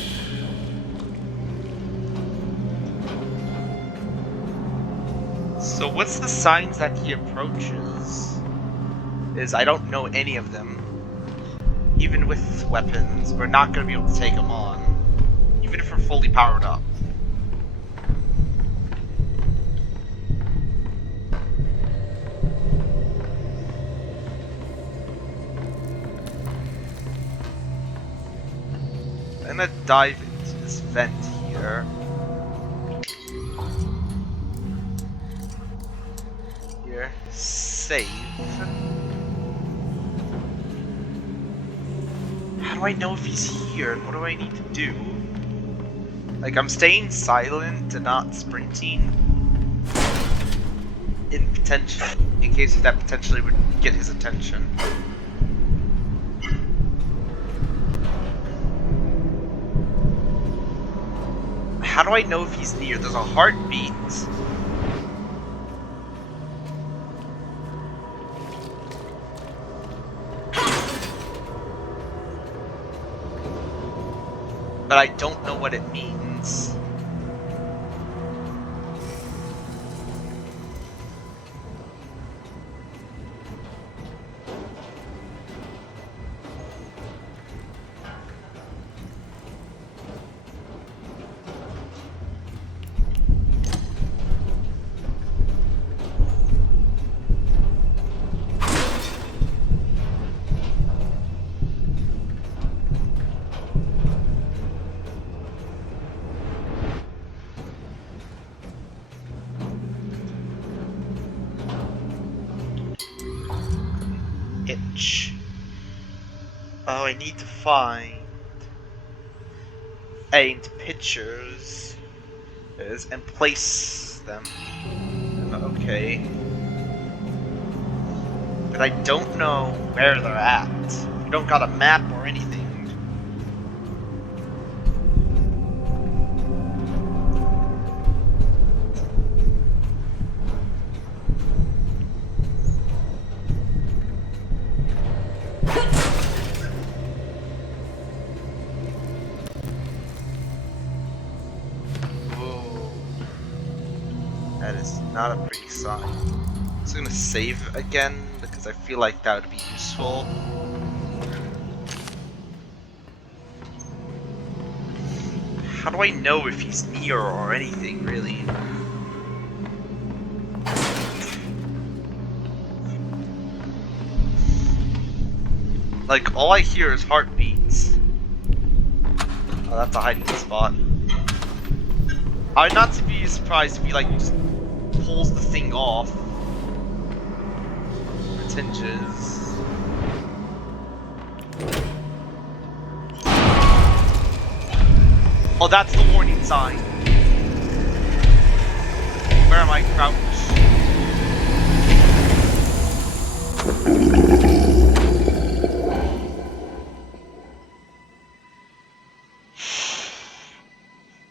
So what's the signs that he approaches? I don't know any of them. Even with weapons, we're not going to be able to take him on. Even if we're fully powered up. I'm gonna dive into this vent here. Here. Save. How do I know if he's here? What do I need to do? Like, I'm staying silent and not sprinting in case that potentially would get his attention. How do I know if he's near? There's a heartbeat. But I don't know what it means. Itch. Oh, I need to find into pictures and place them. Okay. But I don't know where they're at. We don't got a map or anything. Whoa. That is not a pretty sign. I'm just gonna save again because I feel like that would be useful. How do I know if he's near or anything, really? Like, all I hear is heartbeats. Oh, that's a hiding spot. I'd not to be surprised if he, like, just pulls the thing off. Its hinges. Oh, that's the warning sign. Where am I crouched?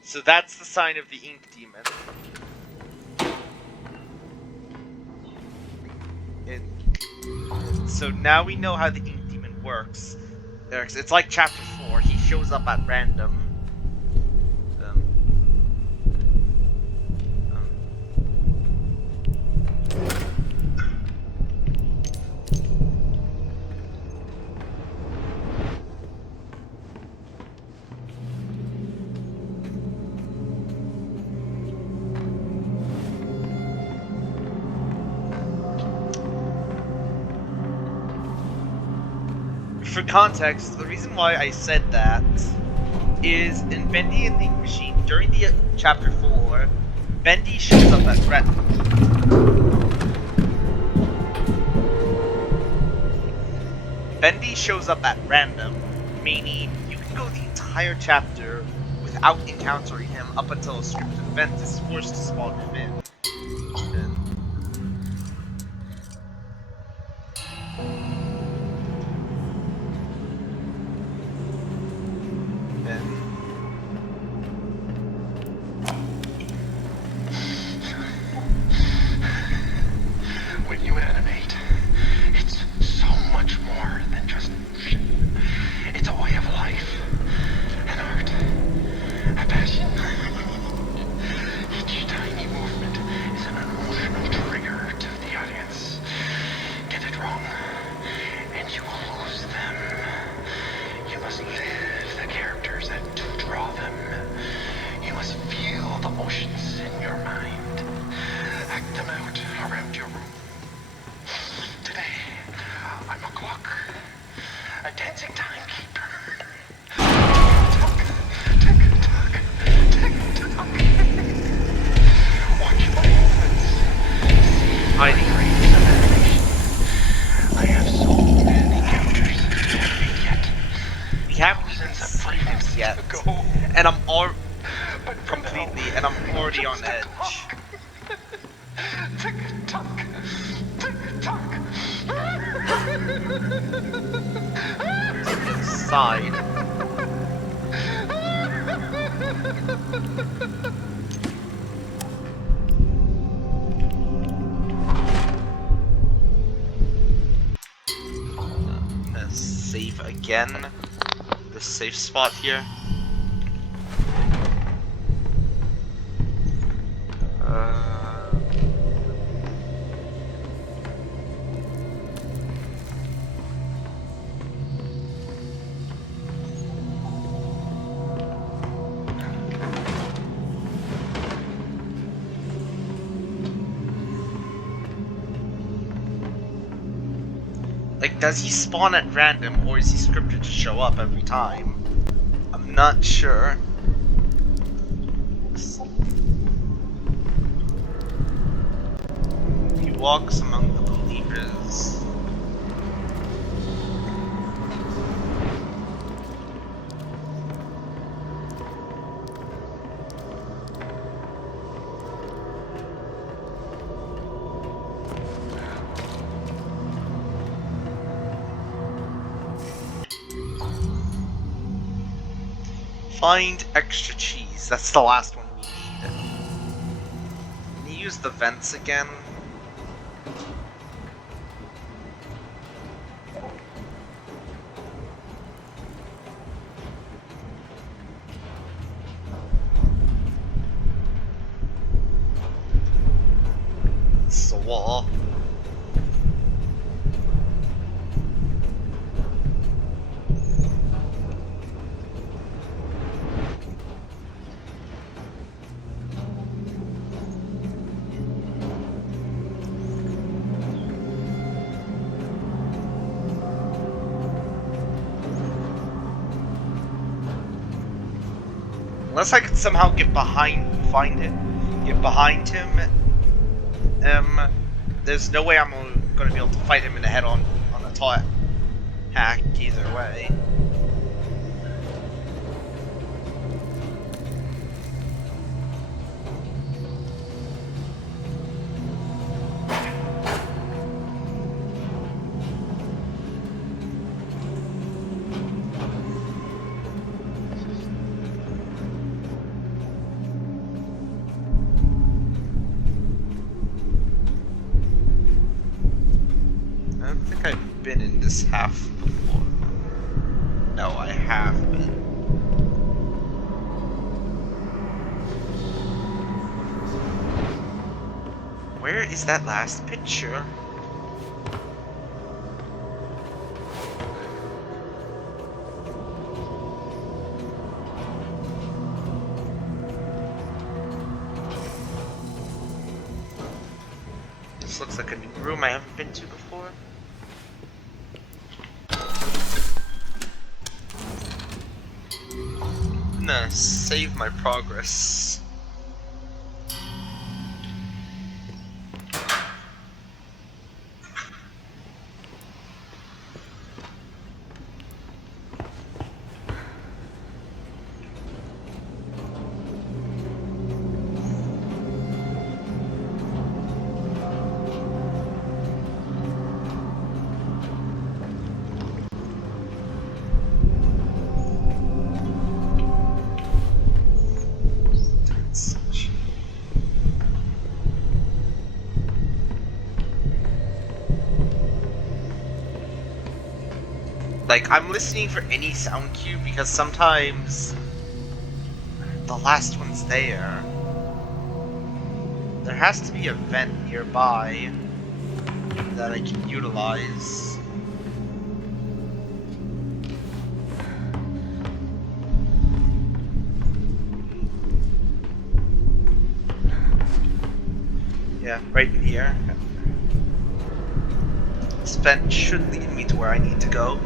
So that's the sign of the ink demon. So now we know how the ink demon works. It's like chapter 4. He shows up at random. For context, the reason why I said that is in Bendy and the Ink Machine, during the chapter 4, Bendy shows up at random, meaning you can go the entire chapter without encountering him up until a scripted event is forced to spawn him in. When you animate, it's so much more than just fiction. It's a way of life, an art, a passion. Each tiny movement is an emotional trigger to the audience. Get it wrong, Inside. Let's save again. The safe spot here. Like, does he spawn at random, or is he scripted to show up every time? I'm not sure. He walks among the believers. Find extra cheese. That's the last one we need. Can you use the vents again? It's the wall. Unless I could somehow get behind, get behind him, there's no way I'm going to be able to fight him in the head on a taut hack either way. I don't think I've been in this half before. No, I have been. Where is that last picture? This looks like a new room I haven't been to before. I'm gonna save my progress. Like, I'm listening for any sound cue because sometimes the last one's there. There has to be a vent nearby that I can utilize. Yeah, right in here. This vent should lead me to where I need to go.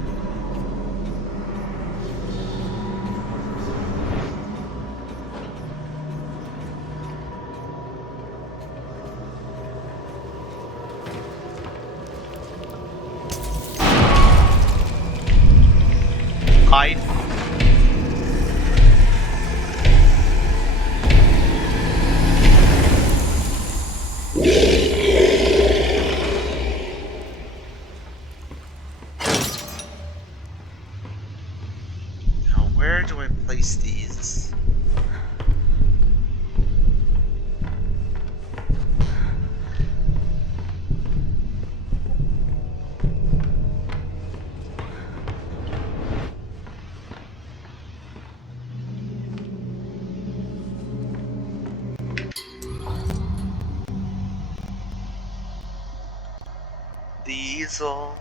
Hide. where do I place these? The easel.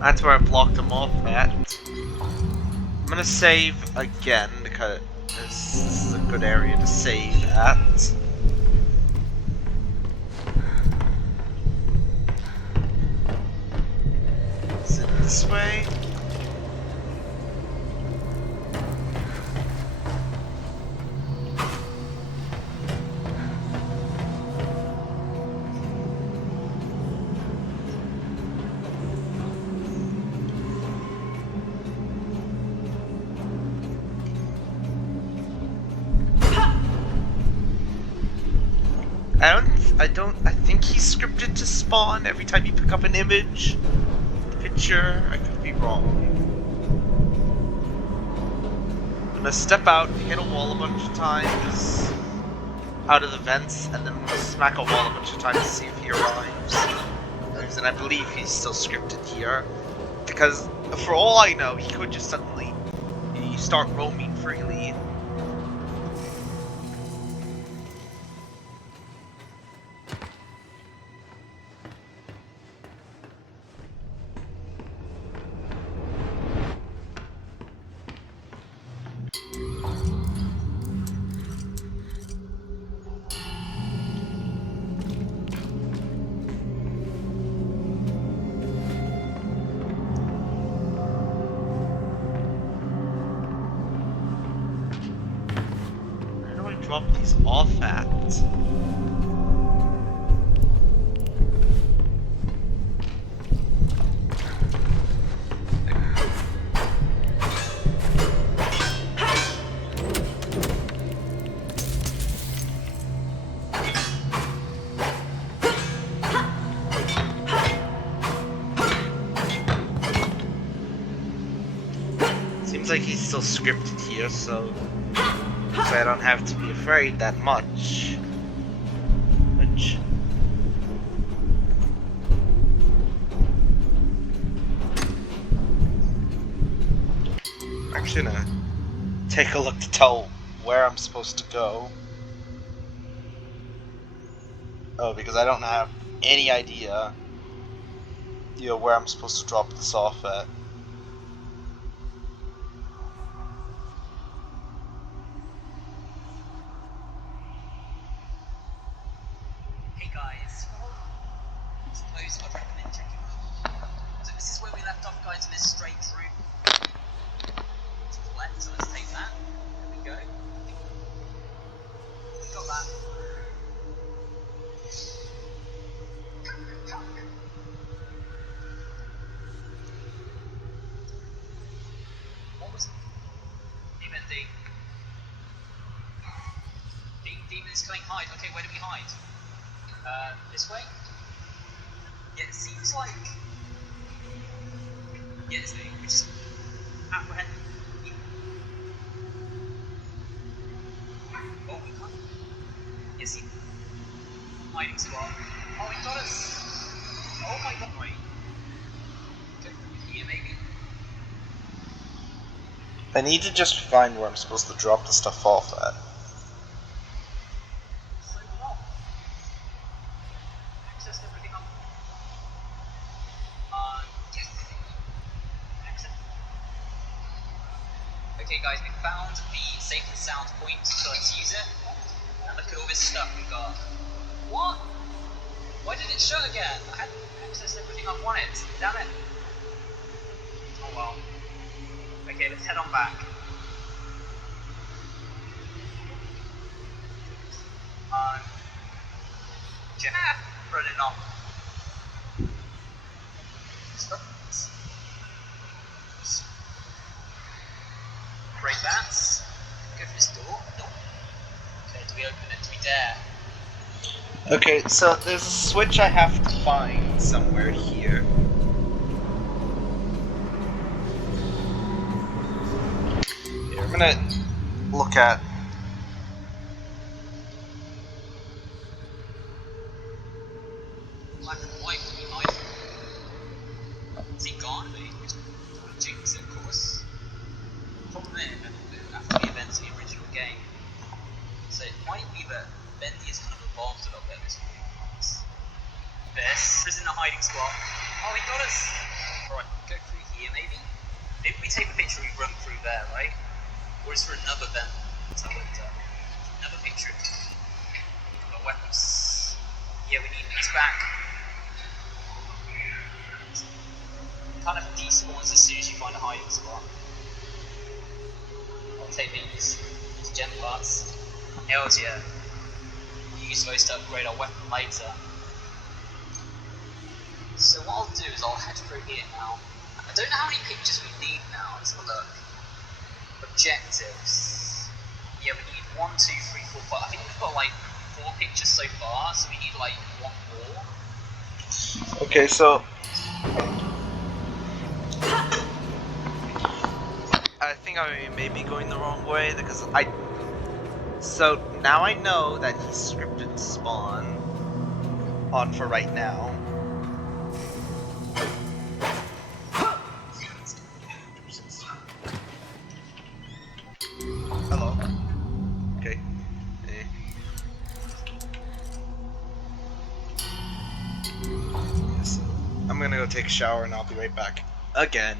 That's where I blocked them off at. I'm gonna save again because this is a good area to save at. Is it this way? I think he's scripted to spawn every time you pick up an image. Picture, I could be wrong. I'm gonna step out, hit a wall a bunch of times, out of the vents, and then I'm gonna smack a wall a bunch of times to see if he arrives. And I believe he's still scripted here. Because, for all I know, he could just suddenly start roaming freely. Drop these off at. Seems like he's still scripted here, so I don't have to be afraid that much. Which... I'm actually gonna take a look to tell where I'm supposed to go. Oh, because I don't have any idea, where I'm supposed to drop this off at. Hey guys, suppose I'd recommend checking out. So this is where we left off, guys, in this strange room. To the left, so let's take that. There we go. We got that. What was it? Hey, Bendy. Demon is coming. Hide. Okay, where do we hide? This way? Yeah, it seems like... Yeah, this way. We just apprehend... Oh, we can't... Yes, he... Hiding spot. Oh, he got us! Oh my god. Wait. Go through here, maybe? I need to just find where I'm supposed to drop the stuff off at. Okay guys, we found the safe and sound point, so let's use it. And look at all this stuff we got. What? Why did it shut again? I had access to everything I wanted. Damn it. Oh well. Okay, let's head on back. Yeah, running off. Break that. Go for this door. Nope. Okay, do we open it? Do we dare? Okay, so there's a switch I have to find somewhere here. Here, I'm gonna look at. Black and white, what do you hide? Is he gone? Jinx it, of course. Problem is, after the events of the original game. So it might be that Bendy has kind of evolved a little bit at this point. This is in the hiding spot. Oh, he got us! Alright, go through here maybe? Maybe we take a picture and we run through there, right? Or is there another vent? Let's have a look at that. Another picture. Got weapons. Yeah, we need these back. Kind of despawns as soon as you find a hiding spot. I'll take these gem parts. Hells yeah. We'll use those to upgrade our weapon later. So what I'll do is I'll head through here now. I don't know how many pictures we need now. Let's have a look. Objectives. Yeah, we need 1, 2, 3, 4, 5. I think we've got like 4 pictures so far, so we need like 1 more. Okay, so I think I may be going the wrong way because So now I know that he's scripted spawn on for right now. Hello. Okay. Yes. I'm gonna go take a shower and I'll be right back. Again.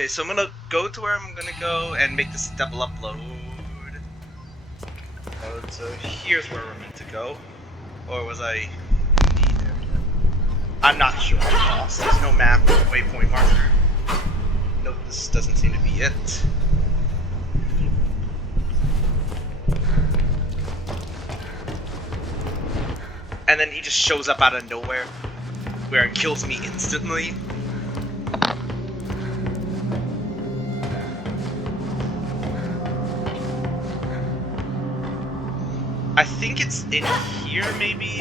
Okay, so I'm gonna go to where I'm gonna go and make this a double upload. So here's where we're meant to go. Or was I... I'm not sure. I'm lost. There's no map or waypoint marker. Nope, this doesn't seem to be it. And then he just shows up out of nowhere, where it kills me instantly. I think it's in here, maybe?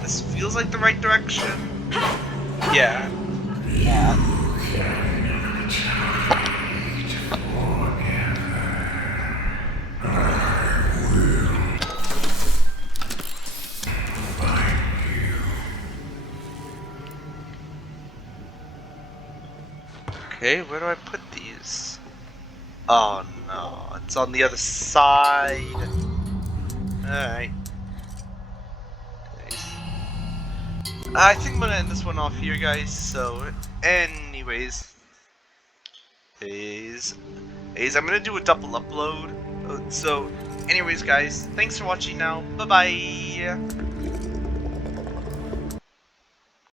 This feels like the right direction. Yeah. Okay, where do I put these? Oh no, it's on the other side. Alright. I think I'm gonna end this one off here, guys. So, anyways, I'm gonna do a double upload. So, anyways, guys, thanks for watching now. Bye bye.